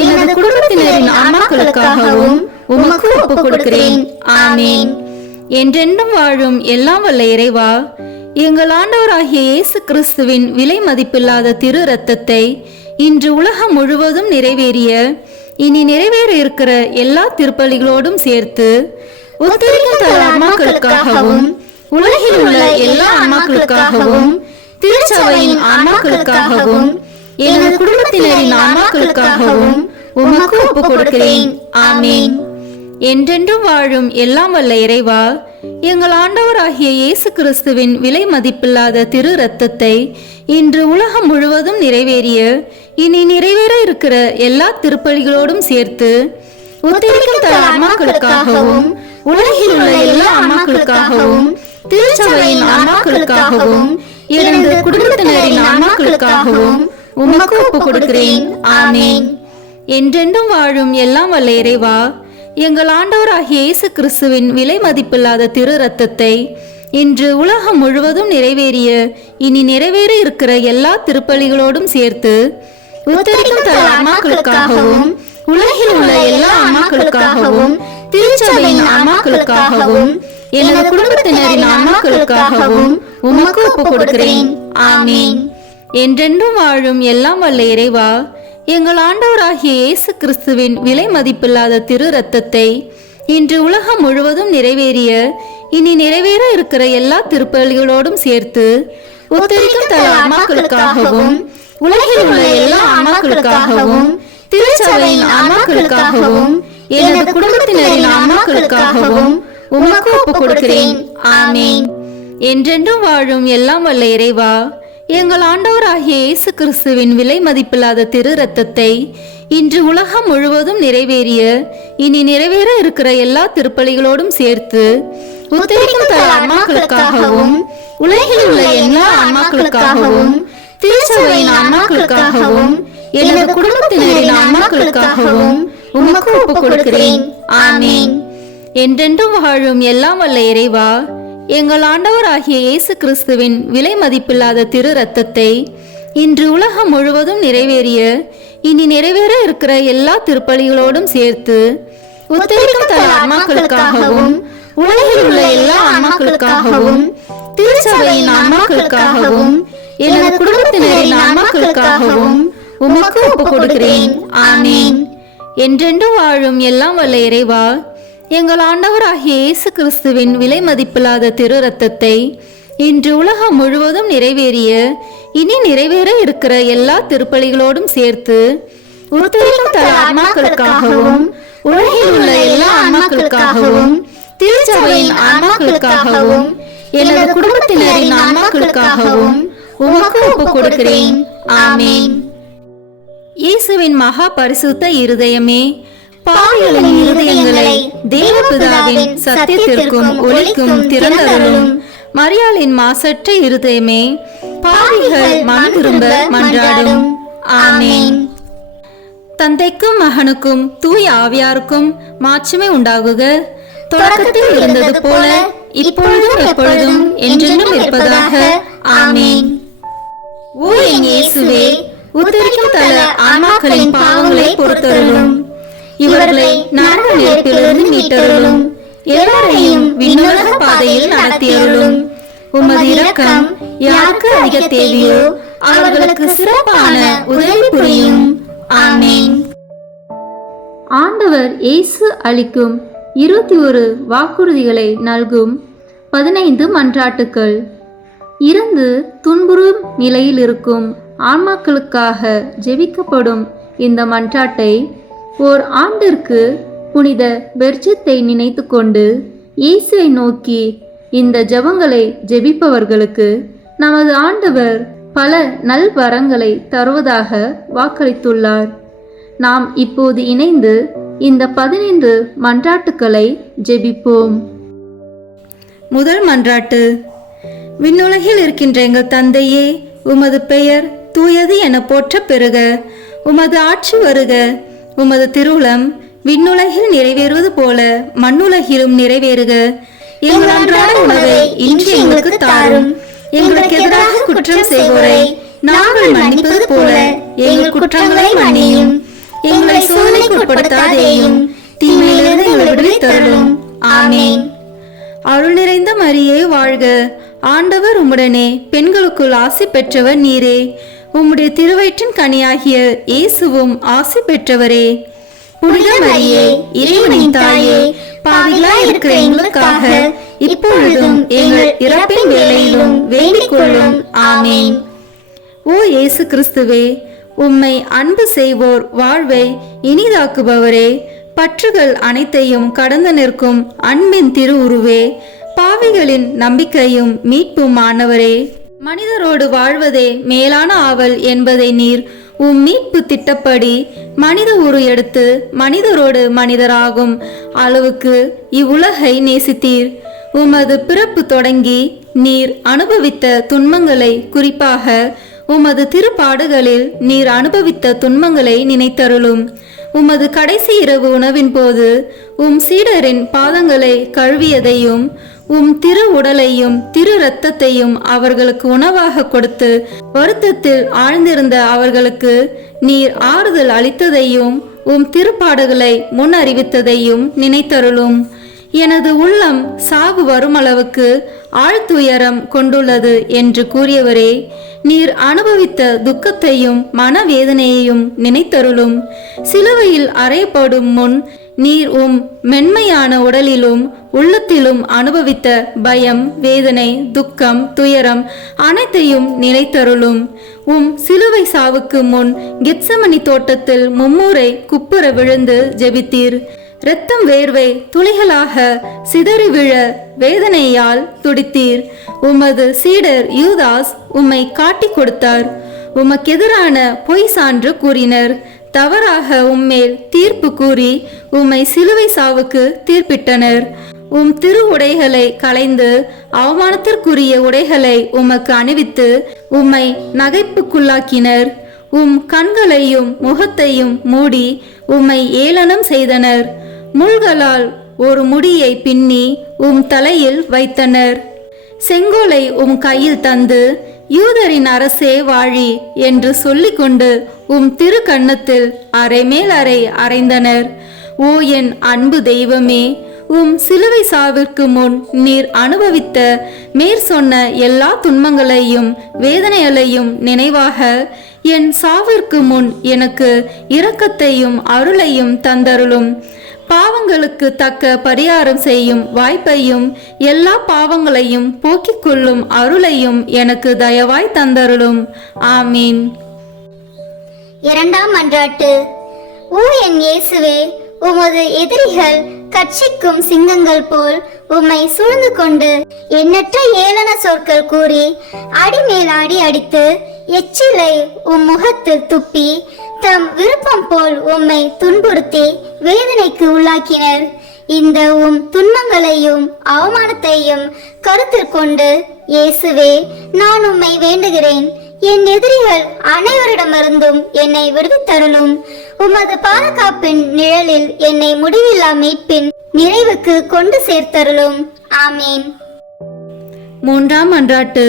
எனது குடும்பத்தினரின் ஆன்மாக்களுக்காகவும் உமக்கு ஒப்புக் கொடுக்கிறேன். ஆமீன். என்றென்றும் வாழும் எல்லாம் வல்ல இறைவா, எங்கள் ஆண்டவராகிய இயேசு கிறிஸ்துவின் விலை மதிப்பில்லாத திரு இரத்தத்தை இன்று உலகம் முழுவதும் நிறைவேறிய இனி நிறைவேற இருக்கிற எல்லா திருப்பலிகளோடும் சேர்த்து உத்தரிக்கும் தர ஆன்மாக்களுக்காகவும் உலகில் உள்ள எல்லா ஆன்மாக்களுக்காகவும் திருச்சபையின் ஆன்மாக்களுக்காகவும் எனது குடும்பத்தினரின் ஆன்மாக்களுக்காகவும் உமக்கு ஒப்புக் கொடுக்கிறேன். ஆமீன். என்றென்றும் வாழும் எல்லாம் வல்ல இறைவா, எங்கள் ஆண்டவராகிய இயேசு கிறிஸ்துவின் விலை மதிப்பில்லாத திரு இரத்தத்தை இன்று உலகம் முழுவதும் நிறைவேறிய இனி நிறைவேற இருக்கிற எல்லா திருப்பலிகளோடும் சேர்த்து உத்தரிக்கும் தர ஆன்மாக்களுக்காகவும் உலகில் உள்ள எல்லா ஆன்மாக்களுக்காகவும் திருச்சபையின் ஆன்மாக்களுக்காகவும் எனது குடும்பத்தினரின் ஆன்மாக்களுக்காகவும் உமக்கு ஒப்புக் கொடுக்கிறேன். ஆமீன். என்றென்றும் வாழும் எல்லாம் வல்ல இறைவா, எங்கள் ஆண்டவராகிய இயேசு கிறிஸ்துவின் விலை மதிப்பில்லாத திரு இரத்தத்தை இன்று உலகம் முழுவதும் நிறைவேறிய இனி நிறைவேற இருக்கிற எல்லா திருப்பலிகளோடும் சேர்த்து உத்தரிக்கும் தர ஆன்மாக்களுக்காகவும் உலகில் உள்ள எல்லா ஆன்மாக்களுக்காகவும் திருச்சபையின் ஆன்மாக்களுக்காகவும் எனது குடும்பத்தினரின் ஆன்மாக்களுக்காகவும் உமக்கு ஒப்புக் கொடுக்கிறேன். ஆமீன். என்றென்றும் வாழும் எல்லாம் வல்ல இறைவா, எங்கள் ஆண்டவராகிய இயேசு கிறிஸ்துவின் விலை மதிப்பில்லாத திரு இரத்தத்தை இன்று உலகம் முழுவதும் நிறைவேறிய இனி நிறைவேற இருக்கிற எல்லா திருப்பலிகளோடும் சேர்த்து உத்தரிக்கும் தர ஆன்மாக்களுக்காகவும் உலகில் உள்ள எல்லா ஆன்மாக்களுக்காகவும் திருச்சபையின் ஆன்மாக்களுக்காகவும் எனது குடும்பத்தினரின் ஆன்மாக்களுக்காகவும் உமக்கு ஒப்புக் கொடுக்கிறேன். ஆமீன். என்றென்றும் வாழும் எல்லாம் வல்ல இறைவா, எங்கள் ஆண்டவராகிய இயேசு கிறிஸ்துவின் விலை மதிப்பில்லாத திரு இரத்தத்தை இன்று உலகம் முழுவதும் நிறைவேறிய இனி நிறைவேற இருக்கிற எல்லா திருப்பலிகளோடும் சேர்த்து உத்தரிக்கும் தர ஆன்மாக்களுக்காகவும் உலகில் உள்ள எல்லா ஆன்மாக்களுக்காகவும் திருச்சபையின் ஆன்மாக்களுக்காகவும் எனது குடும்பத்தினரின் ஆன்மாக்களுக்காகவும் உமக்கு ஒப்புக் கொடுக்கிறேன். ஆமீன். என்றென்றும் வாழும் எல்லாம் வல்ல இறைவா, எங்கள் ஆண்டவராகிய இயேசு கிறிஸ்துவின் விலை மதிப்பில்லாத திரு இரத்தத்தை இன்று உலகம் முழுவதும் நிறைவேறிய இனி நிறைவேற இருக்கிற எல்லா திருப்பலிகளோடும் சேர்த்து உத்தரிக்கும் தர ஆன்மாக்களுக்காகவும் உலகில் உள்ள எல்லா ஆன்மாக்களுக்காகவும் திருச்சபையின் ஆன்மாக்களுக்காகவும் எனது குடும்பத்தினரின் ஆன்மாக்களுக்காகவும் உமக்கு ஒப்புக் கொடுக்கிறேன். ஆமீன். என்றென்றும் வாழும் எல்லாம் வல்ல இறைவா, எங்கள் ஆண்டவராகிய இயேசு கிறிஸ்துவின் விலை மதிப்பில்லாத திரு இரத்தத்தை இன்று உலகம் முழுவதும் நிறைவேறிய இனி நிறைவேற இருக்கிற எல்லா திருப்பலிகளோடும் சேர்த்து உத்தரிக்கும் தர ஆன்மாக்களுக்காகவும் உலகில் உள்ள எல்லா ஆன்மாக்களுக்காகவும் திருச்சபையின் ஆன்மாக்களுக்காகவும் எனது குடும்பத்தினரின் ஆன்மாக்களுக்காகவும் உமக்கு ஒப்புக் கொடுக்கிறேன். ஆமீன். இயேசுவின் மகா பரிசுத்த இருதயமே, பாவிகளின் இருதயங்களை தேவபிதாவின் சத்தியத்திற்கும் ஒளிக்கும் திறந்தருளும். மரியாளின் மாசற்ற இருதயமே, பாவிகள் மனம் திரும்ப மன்றாடும். ஆமீன். தந்தைக்கும் மகனுக்கும் தூய ஆவியாருக்கும் மாட்சிமை உண்டாகுக. தொடக்கத்தில் இருந்தது போல இப்பொழுதும் எப்பொழுதும் என்றென்றும் இருப்பதாக. ஆமீன். ஓ என் இயேசுவே, பொறுத்தருளும். இவர்களை நரக நெருப்பிலிருந்து மீட்டருளும். எல்லாரையும் விண்ணுலக பாதையில் நடத்தியருளும். உமது இரக்கம் யாருக்கு அதிக தேவையோ அவர்களுக்கு சிறப்பான உதவி புரியும். ஆமென். ஆண்டவர் இயேசு அளிக்கும் 21 வாக்குறுதிகளை நல்கும் 15 மன்றாட்டுக்கள். இறந்து துன்புறும் நிலையில் இருக்கும் ஆன்மாக்களுக்காக ஜெபிக்கப்படும் இந்த மன்றாட்டை ஓர் ஆண்டிற்கு புனித பெர்ஜத்தை நினைத்து கொண்டு இயேசுவை நோக்கி இந்த ஜெபங்களை ஜெபிப்பவர்களுக்கு நமது ஆண்டவர் பல நல்வரங்களை தருவதாக வாக்களித்துள்ளார். நாம் இப்போது இணைந்து இந்த 15 மன்றாட்டுக்களை ஜெபிப்போம். முதல் மன்றாட்டு. விண்ணுலகில் இருக்கின்ற எங்கள் தந்தையே, உமது பெயர் தூயது என போற்ற பெறுக. உமது ஆட்சி வருக. உமது திருவுளம் விண்ணுலகில் நிறைவேறுவது போல மண்ணுலகிலும் நிறைவேறுக. எங்கள் அன்றாட உணவை இன்று எங்களுக்கு தாரும். எங்களுக்கு எதிராக குற்றம் செய்வோரை நாங்கள் மன்னிப்பது போல எங்கள் குற்றங்களை மன்னியும். எங்களை சோதனைக்கு உட்படுத்தாதேயும், தீமையிலிருந்து எங்களை விடுவித்தருளும். ஆமென். அருள் நிறைந்த மரியே வாழ்க. ஆண்டவர் உம்முடனே, பெண்களுக்குள் ஆசி பெற்றவர் நீரே. உம்முடைய திருவயிற்றின் கனியாகிய இயேசுவும் ஆசி பெற்றவரே. புனித மரியே, இறைவனின் தாயே, பாவிகளாய் இருக்கிற எங்களுக்காக இப்பொழுதும் எங்கள் இறப்பின் வேளையிலும் வேண்டிக் கொள்ளும். ஆமென். ஓ இயேசு கிறிஸ்துவே, உம்மை அன்பு செய்வோர் வாழ்வை இனிதாக்குபவரே, பற்றுகள் அனைத்தையும் கடந்து நிற்கும் அன்பின் திருவுருவே, பாவிகளின் நம்பிக்கையும் மீட்பும் ஆனவரே, மனிதரோடு வாழ்வதே மேலான ஆவல் என்பதை நீர் உம் மீட்பு திட்டப்படி மனித உரு எடுத்து மனிதரோடு மனிதராகும் அளவுக்கு இவ்வுலகை நேசித்தீர். உமது பிறப்பு தொடங்கி நீர் அனுபவித்த துன்பங்களை, குறிப்பாக உமது திருப்பாடுகளில் நீர் அனுபவித்த துன்பங்களை நினைத்தருளும். உமது கடைசி இரவு உணவின் போது உம் சீடரின் பாதங்களை கழுவியதையும் உம் திரு உடலையும் திரு இரத்தத்தையும் அவர்களுக்கு உணவாக கொடுத்து வருத்தத்தில் ஆழ்ந்திருந்த அவர்களுக்கு நீர் ஆறுதல் அளித்ததையும் உம் திருப்பாடுகளை முன் அறிவித்ததையும் நினைத்தருளும். எனது உள்ளம் சாவு வருமளவுக்கு ஆழ்துயரம் கொண்டுள்ளது என்று கூறியவரே, நீர் அனுபவித்த துக்கத்தையும் மனவேதனையையும் நினைத்தருளும். சிலுவையில் அறையப்படும் முன் நீர் உம் மென்மையான உடலிலும் உள்ளத்திலும் அனுபவித்த பயம், வேதனை, துக்கம், துயரம் அனைத்தையும் நினைத்தருளும். உம் சிலுவை சாவுக்கு முன் கெத்சமனி தோட்டத்தில் மும்முறை குப்புற விழுந்து ஜெபித்தீர். இரத்தம் வேர்வை துளிகளாக சிதறி விழ வேதனையால் துடித்தீர். உமது சீடர் யூதாஸ் உம்மை காட்டிக் கொடுத்தார். உமக்கெதிரான பொய் சான்று கூறினர். தவறாக உம்மேல் தீர்ப்பு கூறி உம்மை சிலுவை சாவுக்கு தீர்ப்பிட்டனர். உம் திரு உடைகளை களைந்து அவமானத்திற்குரிய உடைகளை உமக்கு அணிவித்து உம்மை நகைப்புக்குள்ளாக்கினர். உம் கண்களையும் முகத்தையும் மூடி உம்மை ஏளனம் செய்தனர். முள்களால் ஒரு முடியை பின்னி உம் தலையில் வைத்தனர். செங்கோலை உம் கையில் தந்து யூதரின் அரசே வாழி என்று சொல்லிக்கொண்டு உம் திரு கன்னத்தில் அரை மேல் அறை அறைந்தனர். ஓ என் அன்பு தெய்வமே, உம் சிலுவை சாவிற்கு முன் நீர் அனுபவித்த மேற் சொன்ன எல்லா துன்பங்களையும் வேதனைகளையும் நினைவாக என் சாவிற்கு முன் எனக்கு இரக்கத்தையும் அருளையும் தந்தருளும். பாவங்களுக்கு தக்க பரிகாரம் செய்யும் வாய்ப்பையும் எல்லா பாவங்களையும் போக்கிக் கொள்ளும் அருளையும் எனக்கு தயவாய் தந்தருளும். ஆமீன். இரண்டாம் மன்றாட்டு. ஓ என் இயேசுவே, உமது எதிரிகள் கட்சிக்கும் சிங்கங்கள் போல் உம்மை சூழ்ந்து கொண்டு எண்ணற்ற ஏளன சொற்கள் கூறி அடிமேல் அடி அடித்து எச்சிலை உம் முகத்தில் துப்பி தம் விருப்பம் போல் உம்மை துன்புறுத்தி வேதனைக்கு உள்ளாக்கினர். இந்த உம் துன்பங்களையும் அவமானத்தையும் கருத்தில் கொண்டு இயேசுவே, நான் உம்மை வேண்டுகிறேன். என் எதிரிகள் அனைவரிடமிருந்தும் என்னை விடுவித்தருளும். உமது பாதுகாப்பின் நிழலில் என்னை முடிவில்லா மீட்பின் நிறைவுக்கு கொண்டு சேர்த்தருளும். ஆமீன். மூன்றாம் மன்றாட்டு.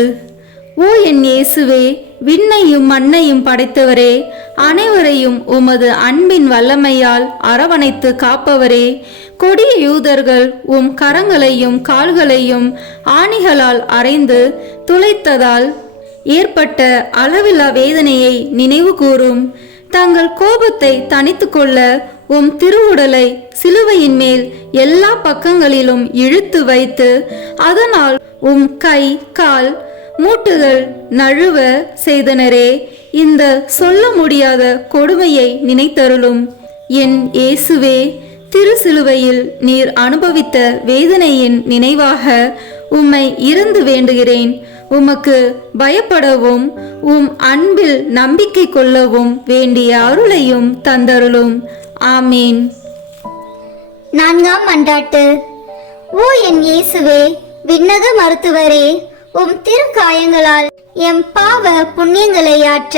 ஓ என் இயேசுவே, விண்ணையும் மண்ணையும் படைத்தவரே, அனைவரையும் உமது அன்பின் வல்லமையால் அரவணைத்து காப்பவரே, கொடிய யூதர்கள் உம் கரங்களையும் கால்களையும் ஆணிகளால் அறைந்து துளைத்ததால் ஏற்பட்ட அளவில்லா வேதனையை நினைவு கூறும். தங்கள் கோபத்தை தணித்து கொள்ள உம் திருவுடலை சிலுவையின் மேல் எல்லா பக்கங்களிலும் இழுத்து வைத்து அதனால் உம் கை கால் மூட்டுகள் நழுவ செய்தனரே, இந்த சொல்ல முடியாத கொடுமையை நினைத்தருளும். என் இயேசுவே, திரு சிலுவையில் நீர் அனுபவித்த வேதனையின் நினைவாக உம்மை இருந்து வேண்டுகிறேன். உமக்கு பயப்படவும் உம் அன்பில் நம்பிக்கை கொள்ளவும் வேண்டிய அருளையும் தந்தருளும். ஆமீன். 4ஆம் மன்றாட்டு. ஓ என் இயேசுவே, விண்ணக மருத்துவரே, உம் திருக்காயங்களால் எம் பாவ புண்ணியங்களை ஆற்ற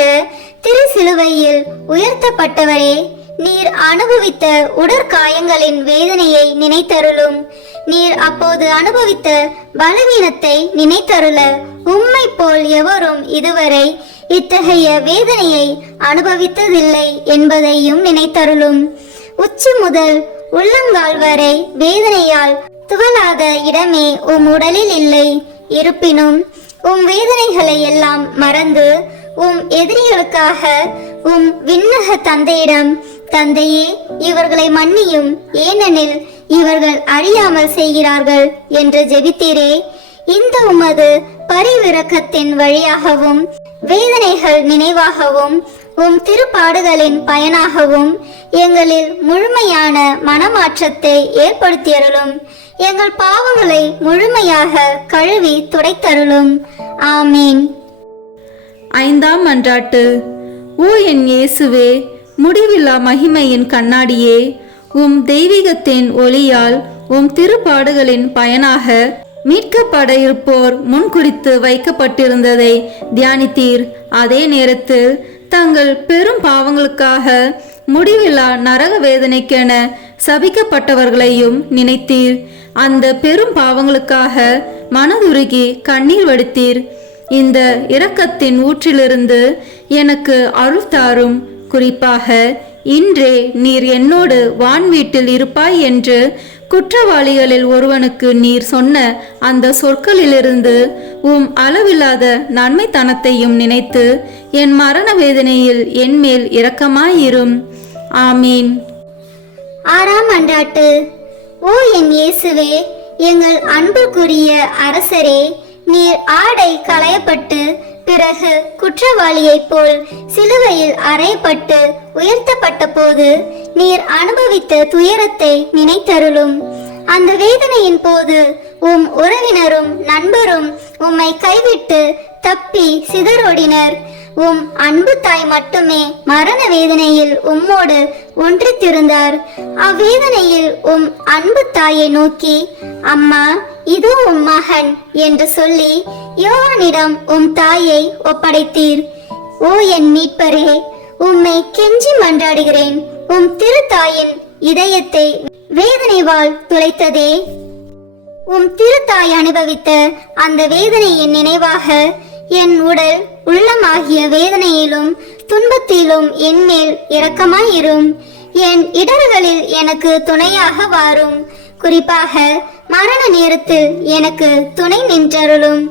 திரு சிலுவையில் உயர்த்தப்பட்டவரே, நீர் அனுபவித்த உடற்காயங்களின் வேதனையை நினைத்தருளும். நீர் அப்போது அனுபவித்த பலவீனத்தை நினைத்தருள உம்மை போல் எவரும் இதுவரை இத்தகைய வேதனையை அனுபவித்ததில்லை என்பதையும் நினைத்தருளும். உச்சி முதல் உள்ளங்கால் வரை வேதனையால் துவளாத இடமே உம் உடலில் இல்லை. இருப்பினும் உம் வேதனைகளை எல்லாம் மறந்து உம் எதிரிகளுக்காக உம் விண்ணக தந்தையிடம், தந்தையே இவர்களை மன்னியும், ஏனெனில் இவர்கள் அறியாமல் செய்கிறார்கள் என்று ஜெபித்தீரே. இந்த உமது பரிவிரக்கத்தின் வழியாகவும் வேதனைகள் நினைவாகவும் உம் திருப்பாடுகளின் பயனாகவும் எங்களில் முழுமையான மனமாற்றத்தை ஏற்படுத்தியருளும். எங்கள் பாவங்களை முழுமையாக கழுவி துடைத்தருளும். ஆமீன். 5ஆம் மன்றாட்டு. ஓ என் இயேசுவே, முடிவில்லா மகிமையின் கண்ணாடியே, உம் தெய்வீகத்தின் ஒளியால் உம் திருப்பாடுகளின் பயனாக மீட்கப்பட இருப்போர் முன்குறித்து வைக்கப்பட்டிருந்ததை தியானித்தீர். அதே நேரத்தில் தங்கள் பெரும் பாவங்களுக்காக முடிவில்லா நரக வேதனைக்கென சபிக்கப்பட்டவர்களையும் நினைத்தீர். அந்த பெரும் பாவங்களுக்காக மனதுருகி கண்ணீர் வடித்தீர். இந்த இரக்கத்தின் ஊற்றிலிருந்து எனக்கு அருள் தாரும். குறிப்பாக இன்றே நீர் என்னோடு வான் வீட்டில் இருப்பாய் என்று குற்றவாளிகளில் ஒருவனுக்கு நீர் சொன்ன அந்த சொற்களிலிருந்து உம் அளவில்லாத நன்மைத்தனத்தையும் நினைத்து என் மரண வேதனையில் என்மேல் இரக்கமாயிரும். ஆமீன். 6ஆம் மன்றாட்டு. ஓ என் இயேசுவே, எங்கள் அன்புக்குரிய அரசரே, நீர் ஆடை களையப்பட்டு பிறகு குற்றவாளியைப் போல் சிலுவையில் அறையப்பட்டு உயர்த்தப்பட்ட போது நீர் அனுபவித்த துயரத்தை நினைத்தருளும். அந்த வேதனையின் போது உம் உறவினரும் நண்பரும் உம்மை கைவிட்டு தப்பி சிதறோடினர். உம் அன்பு தாய் மட்டுமே மரண வேதனையில் உம்மோடு ஒன்றித்திருந்தார். அவ்வேதனையில் உம் அன்பு தாயை நோக்கி, அம்மா இதோ உம் மகன் என்று சொல்லி யோவானிடம் உம் தாயை ஒப்படைத்தீர். ஓ என் மீட்பரே, உம்மை கெஞ்சி மன்றாடுகிறேன். உம் திருத்தாயின் இதயத்தை வேதனைவால் துளைத்ததே. உம் திருத்தாய் அனுபவித்த அந்த வேதனையின் நினைவாக என் உடல் உள்ளமாகிய வேதனையிலும் துன்பத்திலும் என்மேல் இரக்கமாயிரும். என் இடர்களில் எனக்கு துணையாக வாரும். குறிப்பாக மரண நேரத்தில் எனக்கு துணை நின்றருளும்.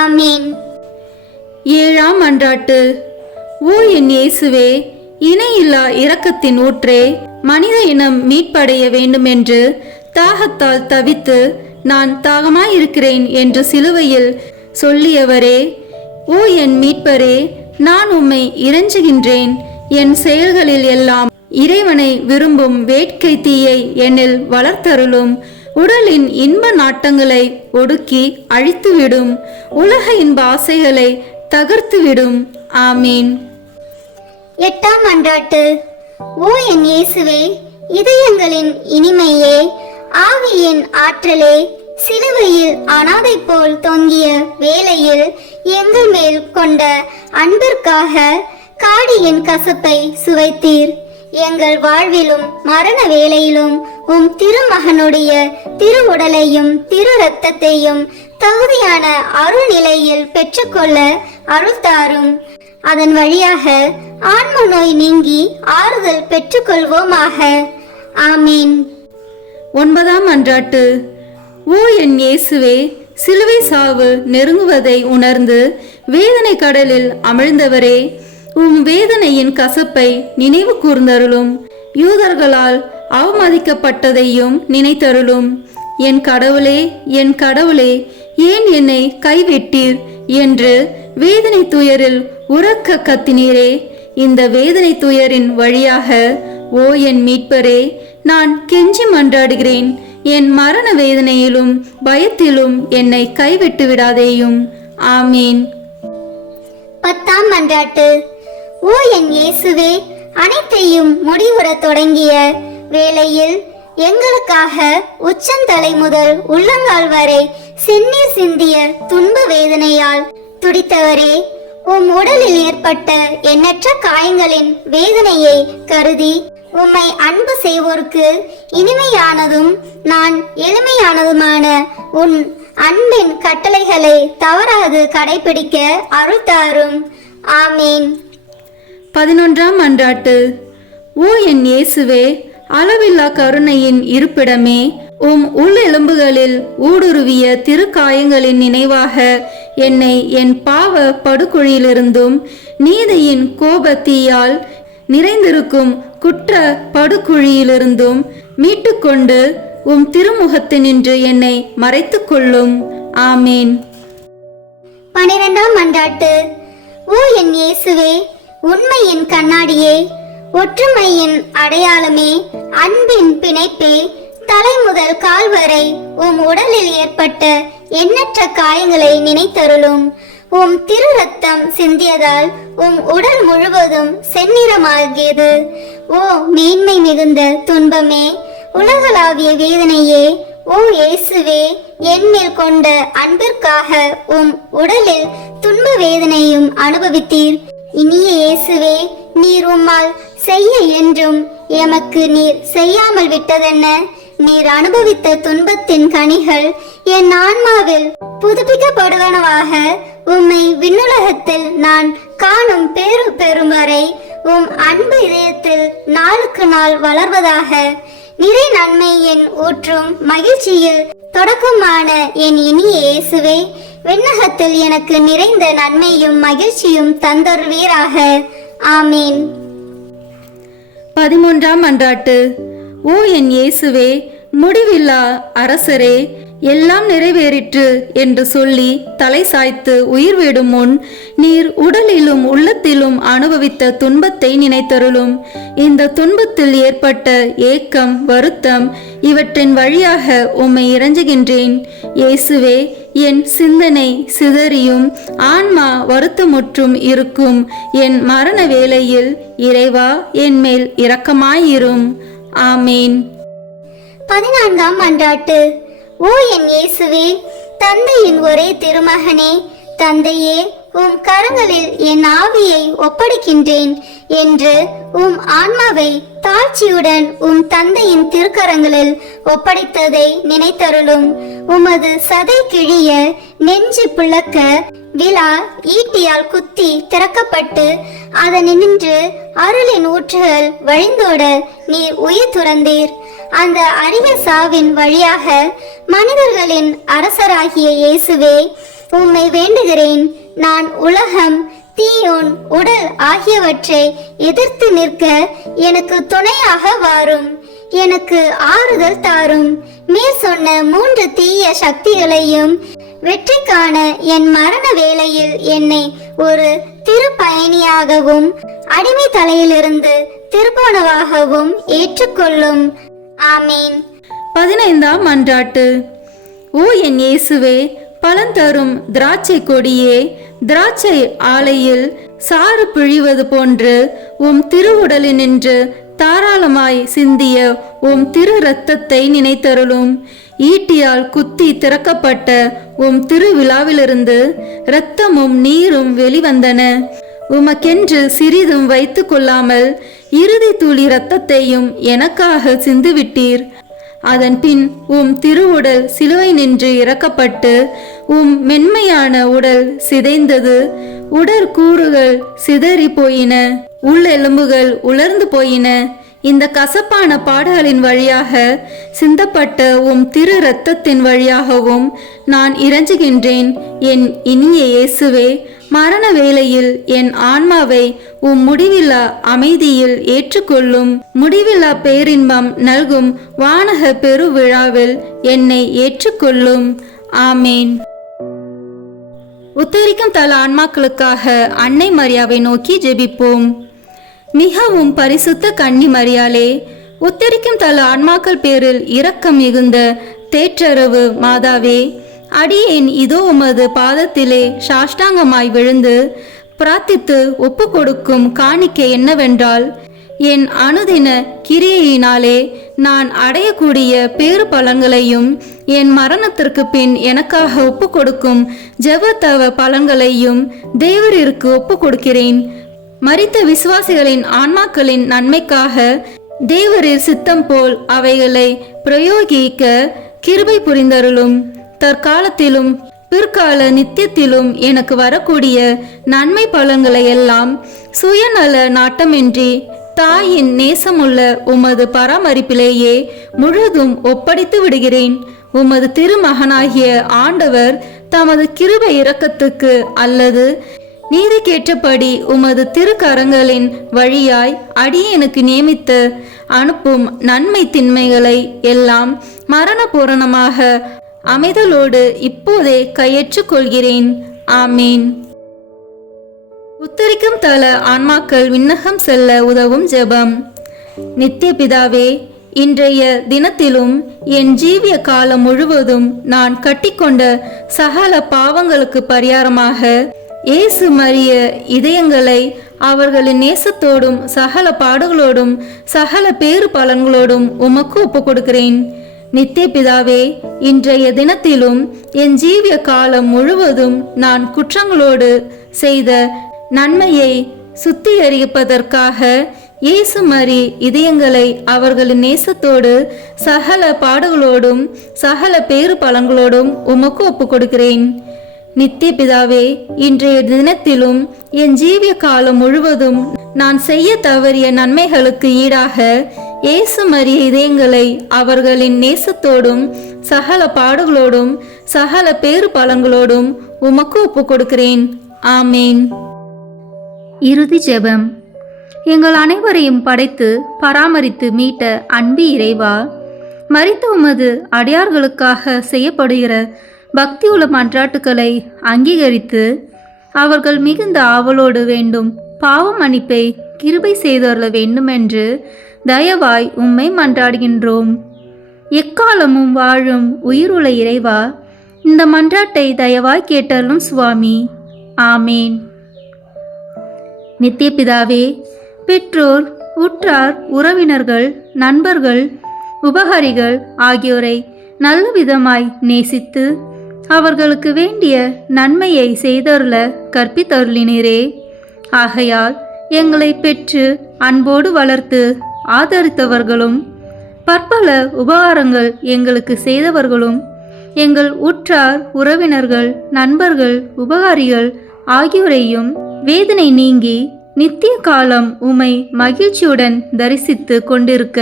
ஆமீன். 7ஆம் மன்றாட்டு. ஓ என் இயேசுவே, இணையில்லா இரக்கத்தின் ஊற்றே, மனித இனம் மீட்படைய வேண்டுமென்று தாகத்தால் தவித்து நான் தாகமாயிருக்கிறேன் என்று சிலுவையில் சொல்லியவரே, ஓ என் மீட்பரே, நான் உம்மை இறைஞ்சுகின்றேன். என் செயல்களில் எல்லாம் இறைவனை விரும்பும் வேட்கை தீயை என்னில் வளர்த்தருளும். உடலின் இன்ப நாட்டங்களை ஒடுக்கி அழித்துவிடும். உலக இன்ப ஆசைகளை தகர்த்துவிடும். ஆமீன். 8ஆம் மன்றாட்டு. ஓ என் இயேசுவே, இதயங்களின் இனிமையே, ஆவியின் ஆற்றலே, சிலுவையில் அனாதை போல் தொங்கிய வேளையில் எங்கள் மேல் கொண்ட அன்பிற்காக காடியின் கசப்பை சுவைத்தீர். எங்கள் வாழ்விலும் மரண வேளையிலும் உம் திருமகனுடைய திரு உடலையும் திரு இரத்தத்தையும் தகுதியான அருள் நிலையில் பெற்றுக்கொள்ள அருள் தாரும். அதன் வழியாக ஆன்ம நோய் நீங்கி ஆறுதல் பெற்றுக்கொள்வோமாக. ஆமீன். 9ஆம் மன்றாட்டு. ஓ என் இயேசுவே, சிலுவை சாவு நெருங்குவதை உணர்ந்து வேதனை கடலில் அமிழ்ந்தவரே, உம் வேதனையின் கசப்பை நினைவு கூர்ந்தருளும். யூதர்களால் அவமதிக்கப்பட்டதையும் நினைத்தருளும். என் கடவுளே, என் கடவுளே, ஏன் என்னை கைவிட்டீர் என்று வேதனை துயரில் உரக்க கத்தினீரே. இந்த வேதனை துயரின் வழியாக ஓ என் மீட்பரே, நான் கெஞ்சி மன்றாடுகிறேன். என் மரண வேதனையிலும் பயத்திலும் என்னை கைவிட்டு விடாதேயும். ஆமீன். 10ஆம் மன்றாட்டு. ஓ என் இயேசுவே, அனைத்தையும் முடிவுறத் தொடங்கிய வேளையில் எங்களுக்காக உச்சந்தலை முதல் உள்ளங்கால் வரை செந்நீர் சிந்திய துன்ப வேதனையால் துடித்தவரே, உம் உடலில் ஏற்பட்ட எண்ணற்ற காயங்களின் வேதனையை கருதி உம்மை அன்பு செய்வோருக்கு இனிமையானதும் நான் எளிமையானதுமான உன் அன்பின் கட்டளைகளை தவறாது கடைபிடிக்க அருள் தாரும். ஆமீன். 11ஆம் மன்றாட்டு. ஓ என் இயேசுவே, அளவில்லா கருணையின் இருப்பிடமே, உம் உள்ளெலும்புகளில் ஊடுருவிய திருக்காயங்களின் நினைவாக என்னை என் பாவ படுகுழியிலிருந்தும் நீதியின் கோபத்தீயால் நிறைந்திருக்கும் குற்ற படுகுழியிலிருந்தும் மீட்டுக்கொண்டு உம் திருமுகத்தினின்று என்னை மறைத்துக் கொள்ளும். ஆமீன். 12ஆம் மன்றாட்டு. ஓ என் இயேசுவே, உண்மையின் கண்ணாடியே, ஒற்றுமையின் அடையாளமே, அன்பின் பிணைப்பே, தலை முதல் கால் வரை உம் உடலில் ஏற்பட்ட எண்ணற்ற காயங்களை நினைத்தருளும். உம் திரு ரத்தம் சிந்தியதால் உம் உடல் முழுவதும் செந்நிறமாகியது. ஓ மேன்மை மிகுந்த துன்பமே, உலகளாவிய வேதனையே, ஓ இயேசுவே, என்மேல் கொண்ட அன்பிற்காக உம் உடலில் துன்ப வேதனையும் அனுபவித்தீர். இனிய இயேசுவே, நீர் உம்மால் செய்ய என்றும் எமக்கு நீர் செய்யாமல் விட்டதென்ன? நீர் அனுபவித்த துன்பத்தின் கனிகள் என் ஆன்மாவில் புதுப்பிக்கப்படுவனவாக. உம்மை விண்ணுலகத்தில் நான் காணும் பேரு பெறும் வரை உம் அன்பு இதயத்தில் நாளுக்கு நாள் வளர்வதாக. நிறை நன்மையின் ஊற்றும் மகிழ்ச்சியில் தொடக்கமான என் இனிய இயேசுவே, விண்ணகத்தில் எனக்கு நிறைந்த நன்மையும் மகிழ்ச்சியும் தந்தருவீராக. ஆமீன். 13ஆம் மன்றாட்டு. ஓ என் இயேசுவே, முடிவில்லா அரசரே, எல்லாம் நிறைவேறிற்று என்று சொல்லி தலை சாய்த்து உயிர் விடும் முன் நீர் உடலிலும் உள்ளத்திலும் அனுபவித்த துன்பத்தை நினைத்தருளும். இந்த துன்பத்தில் ஏற்பட்ட ஏக்கம், வருத்தம் இவற்றின் வழியாக உம்மை இறைஞ்சுகின்றேன். இயேசுவே, என் சிந்தனை சிதறியும் ஆன்மா வருத்தமுற்றும் இருக்கும் என் மரண வேளையில் இறைவா, என் மேல் இரக்கமாயிரும். ஆமீன். 14ஆம் மன்றாட்டு. ஓ என் இயேசுவே, தந்தையின் ஒரே திருமகனே, தந்தையே, உம் கரங்களில் என் ஆவியை ஒப்படைக்கின்றேன் என்று உம் ஆன்மாவை தாழ்ச்சியுடன் உம் தந்தையின் திருக்கரங்களில் ஒப்படைத்ததை நினைத்தருளும். உமது சதை கிழிய, நெஞ்சு பிளக்க, விழா ஈட்டியால் குத்தி திறக்கப்பட்டு அதனின்று அருளின் ஊற்றுகள் வழிந்தோட நீர் உயிர் துறந்தீர். அந்த அரிய சாவின் வழியாக மனிதர்களின் அரசராகிய இயேசுவே, உம்மை வேண்டுகிறேன். நான் உலகம், தீயோன், உடல் ஆகியவற்றை எதிர்த்து நிற்க எனக்கு துணையாக வாரும். எனக்கு ஆறுதல் தாரும். மேற் சொன்ன 3 தீய சக்திகளையும் வெற்றி காண என் மரண வேளையில் என்னை ஒரு திருப்பயணியாகவும் அடிமை தலையிலிருந்து திருப்போனவாகவும் ஏற்றுக்கொள்ளும். ஆமீன். 15ஆம் மன்றாட்டு. ஓ என் இயேசுவே, பலந்தரும் திராட்சை கொடியே, திராட்சை ஆலையில் சாறு பிழிவது போன்று உம் திருவுடலினின்று தாராளமாய் சிந்திய உம் திரு இரத்தத்தை நினைத்தருளும். ஈட்டியால் குத்தி திறக்கப்பட்ட உம் திருவிழாவிலிருந்து இரத்தமும் நீரும் வெளிவந்தன. உமக்கென்று சிறிதும் வைத்து கொள்ளாமல் இறுதி துளி இரத்தத்தையும் எனக்காக சிந்துவிட்டீர். அதன் பின் உம் திருவுடல் சிலுவை நின்று இறக்கப்பட்டு உம் மென்மையான உடல் சிதைந்தது. உடற்கூறுகள் சிதறி போயின, உள்ளெலும்புகள் உலர்ந்து போயின. இந்த கசப்பான பாடுகளின் வழியாக சிந்தப்பட்ட உம் திரு இரத்தத்தின் வழியாகவும் நான் இறைஞ்சுகின்றேன். என் இனிய இயேசுவே, மரண வேளையில் என் ஆன்மாவை உம் முடிவில்லா அமைதியில் ஏற்றுக்கொள்ளும். முடிவில்லா பேரின்பம் நல்கும் வானக பெருவிழாவில் என்னை ஏற்றுக்கொள்ளும். ஆமேன். உத்தரிக்கும் தல ஆன்மாக்களுக்காக அன்னை மரியாவை நோக்கி ஜெபிப்போம். மிகவும் பரிசுத்த கன்னி மரியாளே, உத்தரிக்கும் தல ஆன்மாக்கள் பேரில் இரக்கம் மிகுந்த தேற்றரவு மாதாவே, அடியேன் இதோ உமது பாதத்திலே சாஷ்டாங்கமாய் விழுந்து பிரார்த்தித்து ஒப்பு கொடுக்கும் காணிக்கை என்னவென்றால், என் அனுதின கிரியையினாலே நான் அடையக்கூடிய பேறு பலன்களையும் என் மரணத்திற்கு பின் எனக்காக ஒப்பு கொடுக்கும் ஜெபத்தவ பலன்களையும் தேவரிற்கு ஒப்பு கொடுக்கிறேன். மரித்த விசுவாசிகளின் ஆன்மாக்களின் நன்மைக்காக தேவரின் சித்தம் போல் அவைகளை பிரயோகிக்க கிருபை புரிந்தருளும். தற்காலத்திலும் பிற்கால நித்தியத்திலும் எனக்கு வரக்கூடிய நன்மை பலன்களை எல்லாம் சுயநல நாட்டமின்றி தாயின் நேசமுள்ள உமது பராமரிப்பிலேயே முழுதும் ஒப்படைத்து விடுகிறேன். உமது திருமகனாகிய ஆண்டவர் தமது கிருபை இரக்கத்துக்கு அல்லது நீதிக்கேற்றபடி உமது திருக்கரங்களின் வழியாய் அடியேனுக்கு நியமித்து அனுப்பும் நன்மை திண்மைகளை எல்லாம் மரண பூரணமாக அமைதலோடு இப்போதே கையேற்றுக் கொள்கிறேன். ஆமீன். உத்தரிக்கும் தல ஆன்மாக்கள் விண்ணகம் செல்ல உதவும் ஜெபம். நித்திய பிதாவே, இன்றைய தினத்திலும் என் ஜீவிய காலம் முழுவதும் நான் கட்டிக்கொண்ட சகல பாவங்களுக்கு பரிகாரமாக இயேசு மரிய இதயங்களை அவர்களின் நேசத்தோடும் சகல பாடுகளோடும் சகல பேறு பலன்களோடும் உமக்கு ஒப்பு கொடுக்கிறேன். நித்திய பிதாவே, இன்றைய தினத்திலும் என் ஜீவிய காலம் முழுவதும் நான் குற்றங்களோடு செய்த நன்மையை சுத்திகரிப்பதற்காக இயேசு மரி இதயங்களை அவர்களின் நேசத்தோடு சகல பாடுகளோடும் சகல பேறு பலன்களோடும் உமக்கு ஒப்பு கொடுக்கிறேன். நித்திய பிதாவே, இன்றைய தினத்திலும் என் ஜீவிய காலம் முழுவதும் நான் செய்ய தவறிய நன்மைகளுக்கு ஈடாக இயேசு மரிய இதயங்களை அவர்களின் நேசத்தோடும் சகல பாடுகளோடும் சகல பேறு பலன்களோடும் உமக்கு ஒப்பு கொடுக்கிறேன். ஆமேன். இறுதி ஜெபம். எங்கள் அனைவரையும் படைத்து பராமரித்து மீட்ட அன்பு இறைவா, மரித்த உமது அடியார்களுக்காக செய்யப்படுகிற பக்தியுள்ள மன்றாட்டுக்களை அங்கீகரித்து அவர்கள் மிகுந்த ஆவலோடு வேண்டும் பாவ மன்னிப்பை கிருபை செய்தருள வேண்டுமென்று தயவாய் உம்மை மன்றாடுகின்றோம். எக்காலமும் வாழும் உயிருள்ள இறைவா, இந்த மன்றாட்டை தயவாய் கேட்டருளும் சுவாமி. ஆமேன். நித்திய பிதாவே, பெற்றோர், உற்றார், உறவினர்கள், நண்பர்கள், உபகாரிகள் ஆகியோரை நல்ல விதமாய் நேசித்து அவர்களுக்கு வேண்டிய நன்மையை செய்தருள கற்பித்தருளினரே. ஆகையால் எங்களை பெற்று அன்போடு வளர்த்து ஆதரித்தவர்களும் பற்பல உபகாரங்கள் எங்களுக்கு செய்தவர்களும் எங்கள் உற்றார், உறவினர்கள், நண்பர்கள், உபகாரிகள் ஆகியோரையும் வேதனை நீங்கி நித்திய காலம் உம்மை மகிழ்ச்சியுடன் தரிசித்து கொண்டிருக்க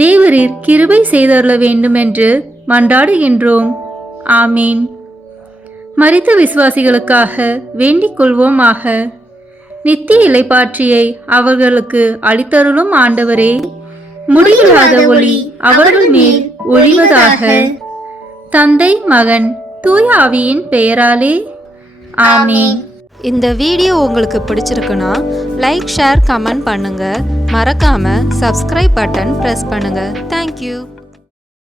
தேவரீர் கிருபை செய்தருள வேண்டுமென்று மன்றாடுகின்றோம். ஆமீன். மரித்த விசுவாசிகளுக்காக வேண்டிக் கொள்வோமாக. நித்திய இளைப்பாற்றியை அவர்களுக்கு அளித்தருளும் ஆண்டவரே, முடிவில்லாத ஒளி அவர்கள் மேல் ஒழிவதாக. தந்தை, மகன், தூய ஆவியின் பெயராலே. ஆமீன். இந்த வீடியோ உங்களுக்கு பிடிச்சிருக்குன்னா லைக், ஷேர், கமெண்ட் பண்ணுங்க. மறக்காம சப்ஸ்கிரைப் பட்டன் பிரஸ் பண்ணுங்க. தேங்க்யூ.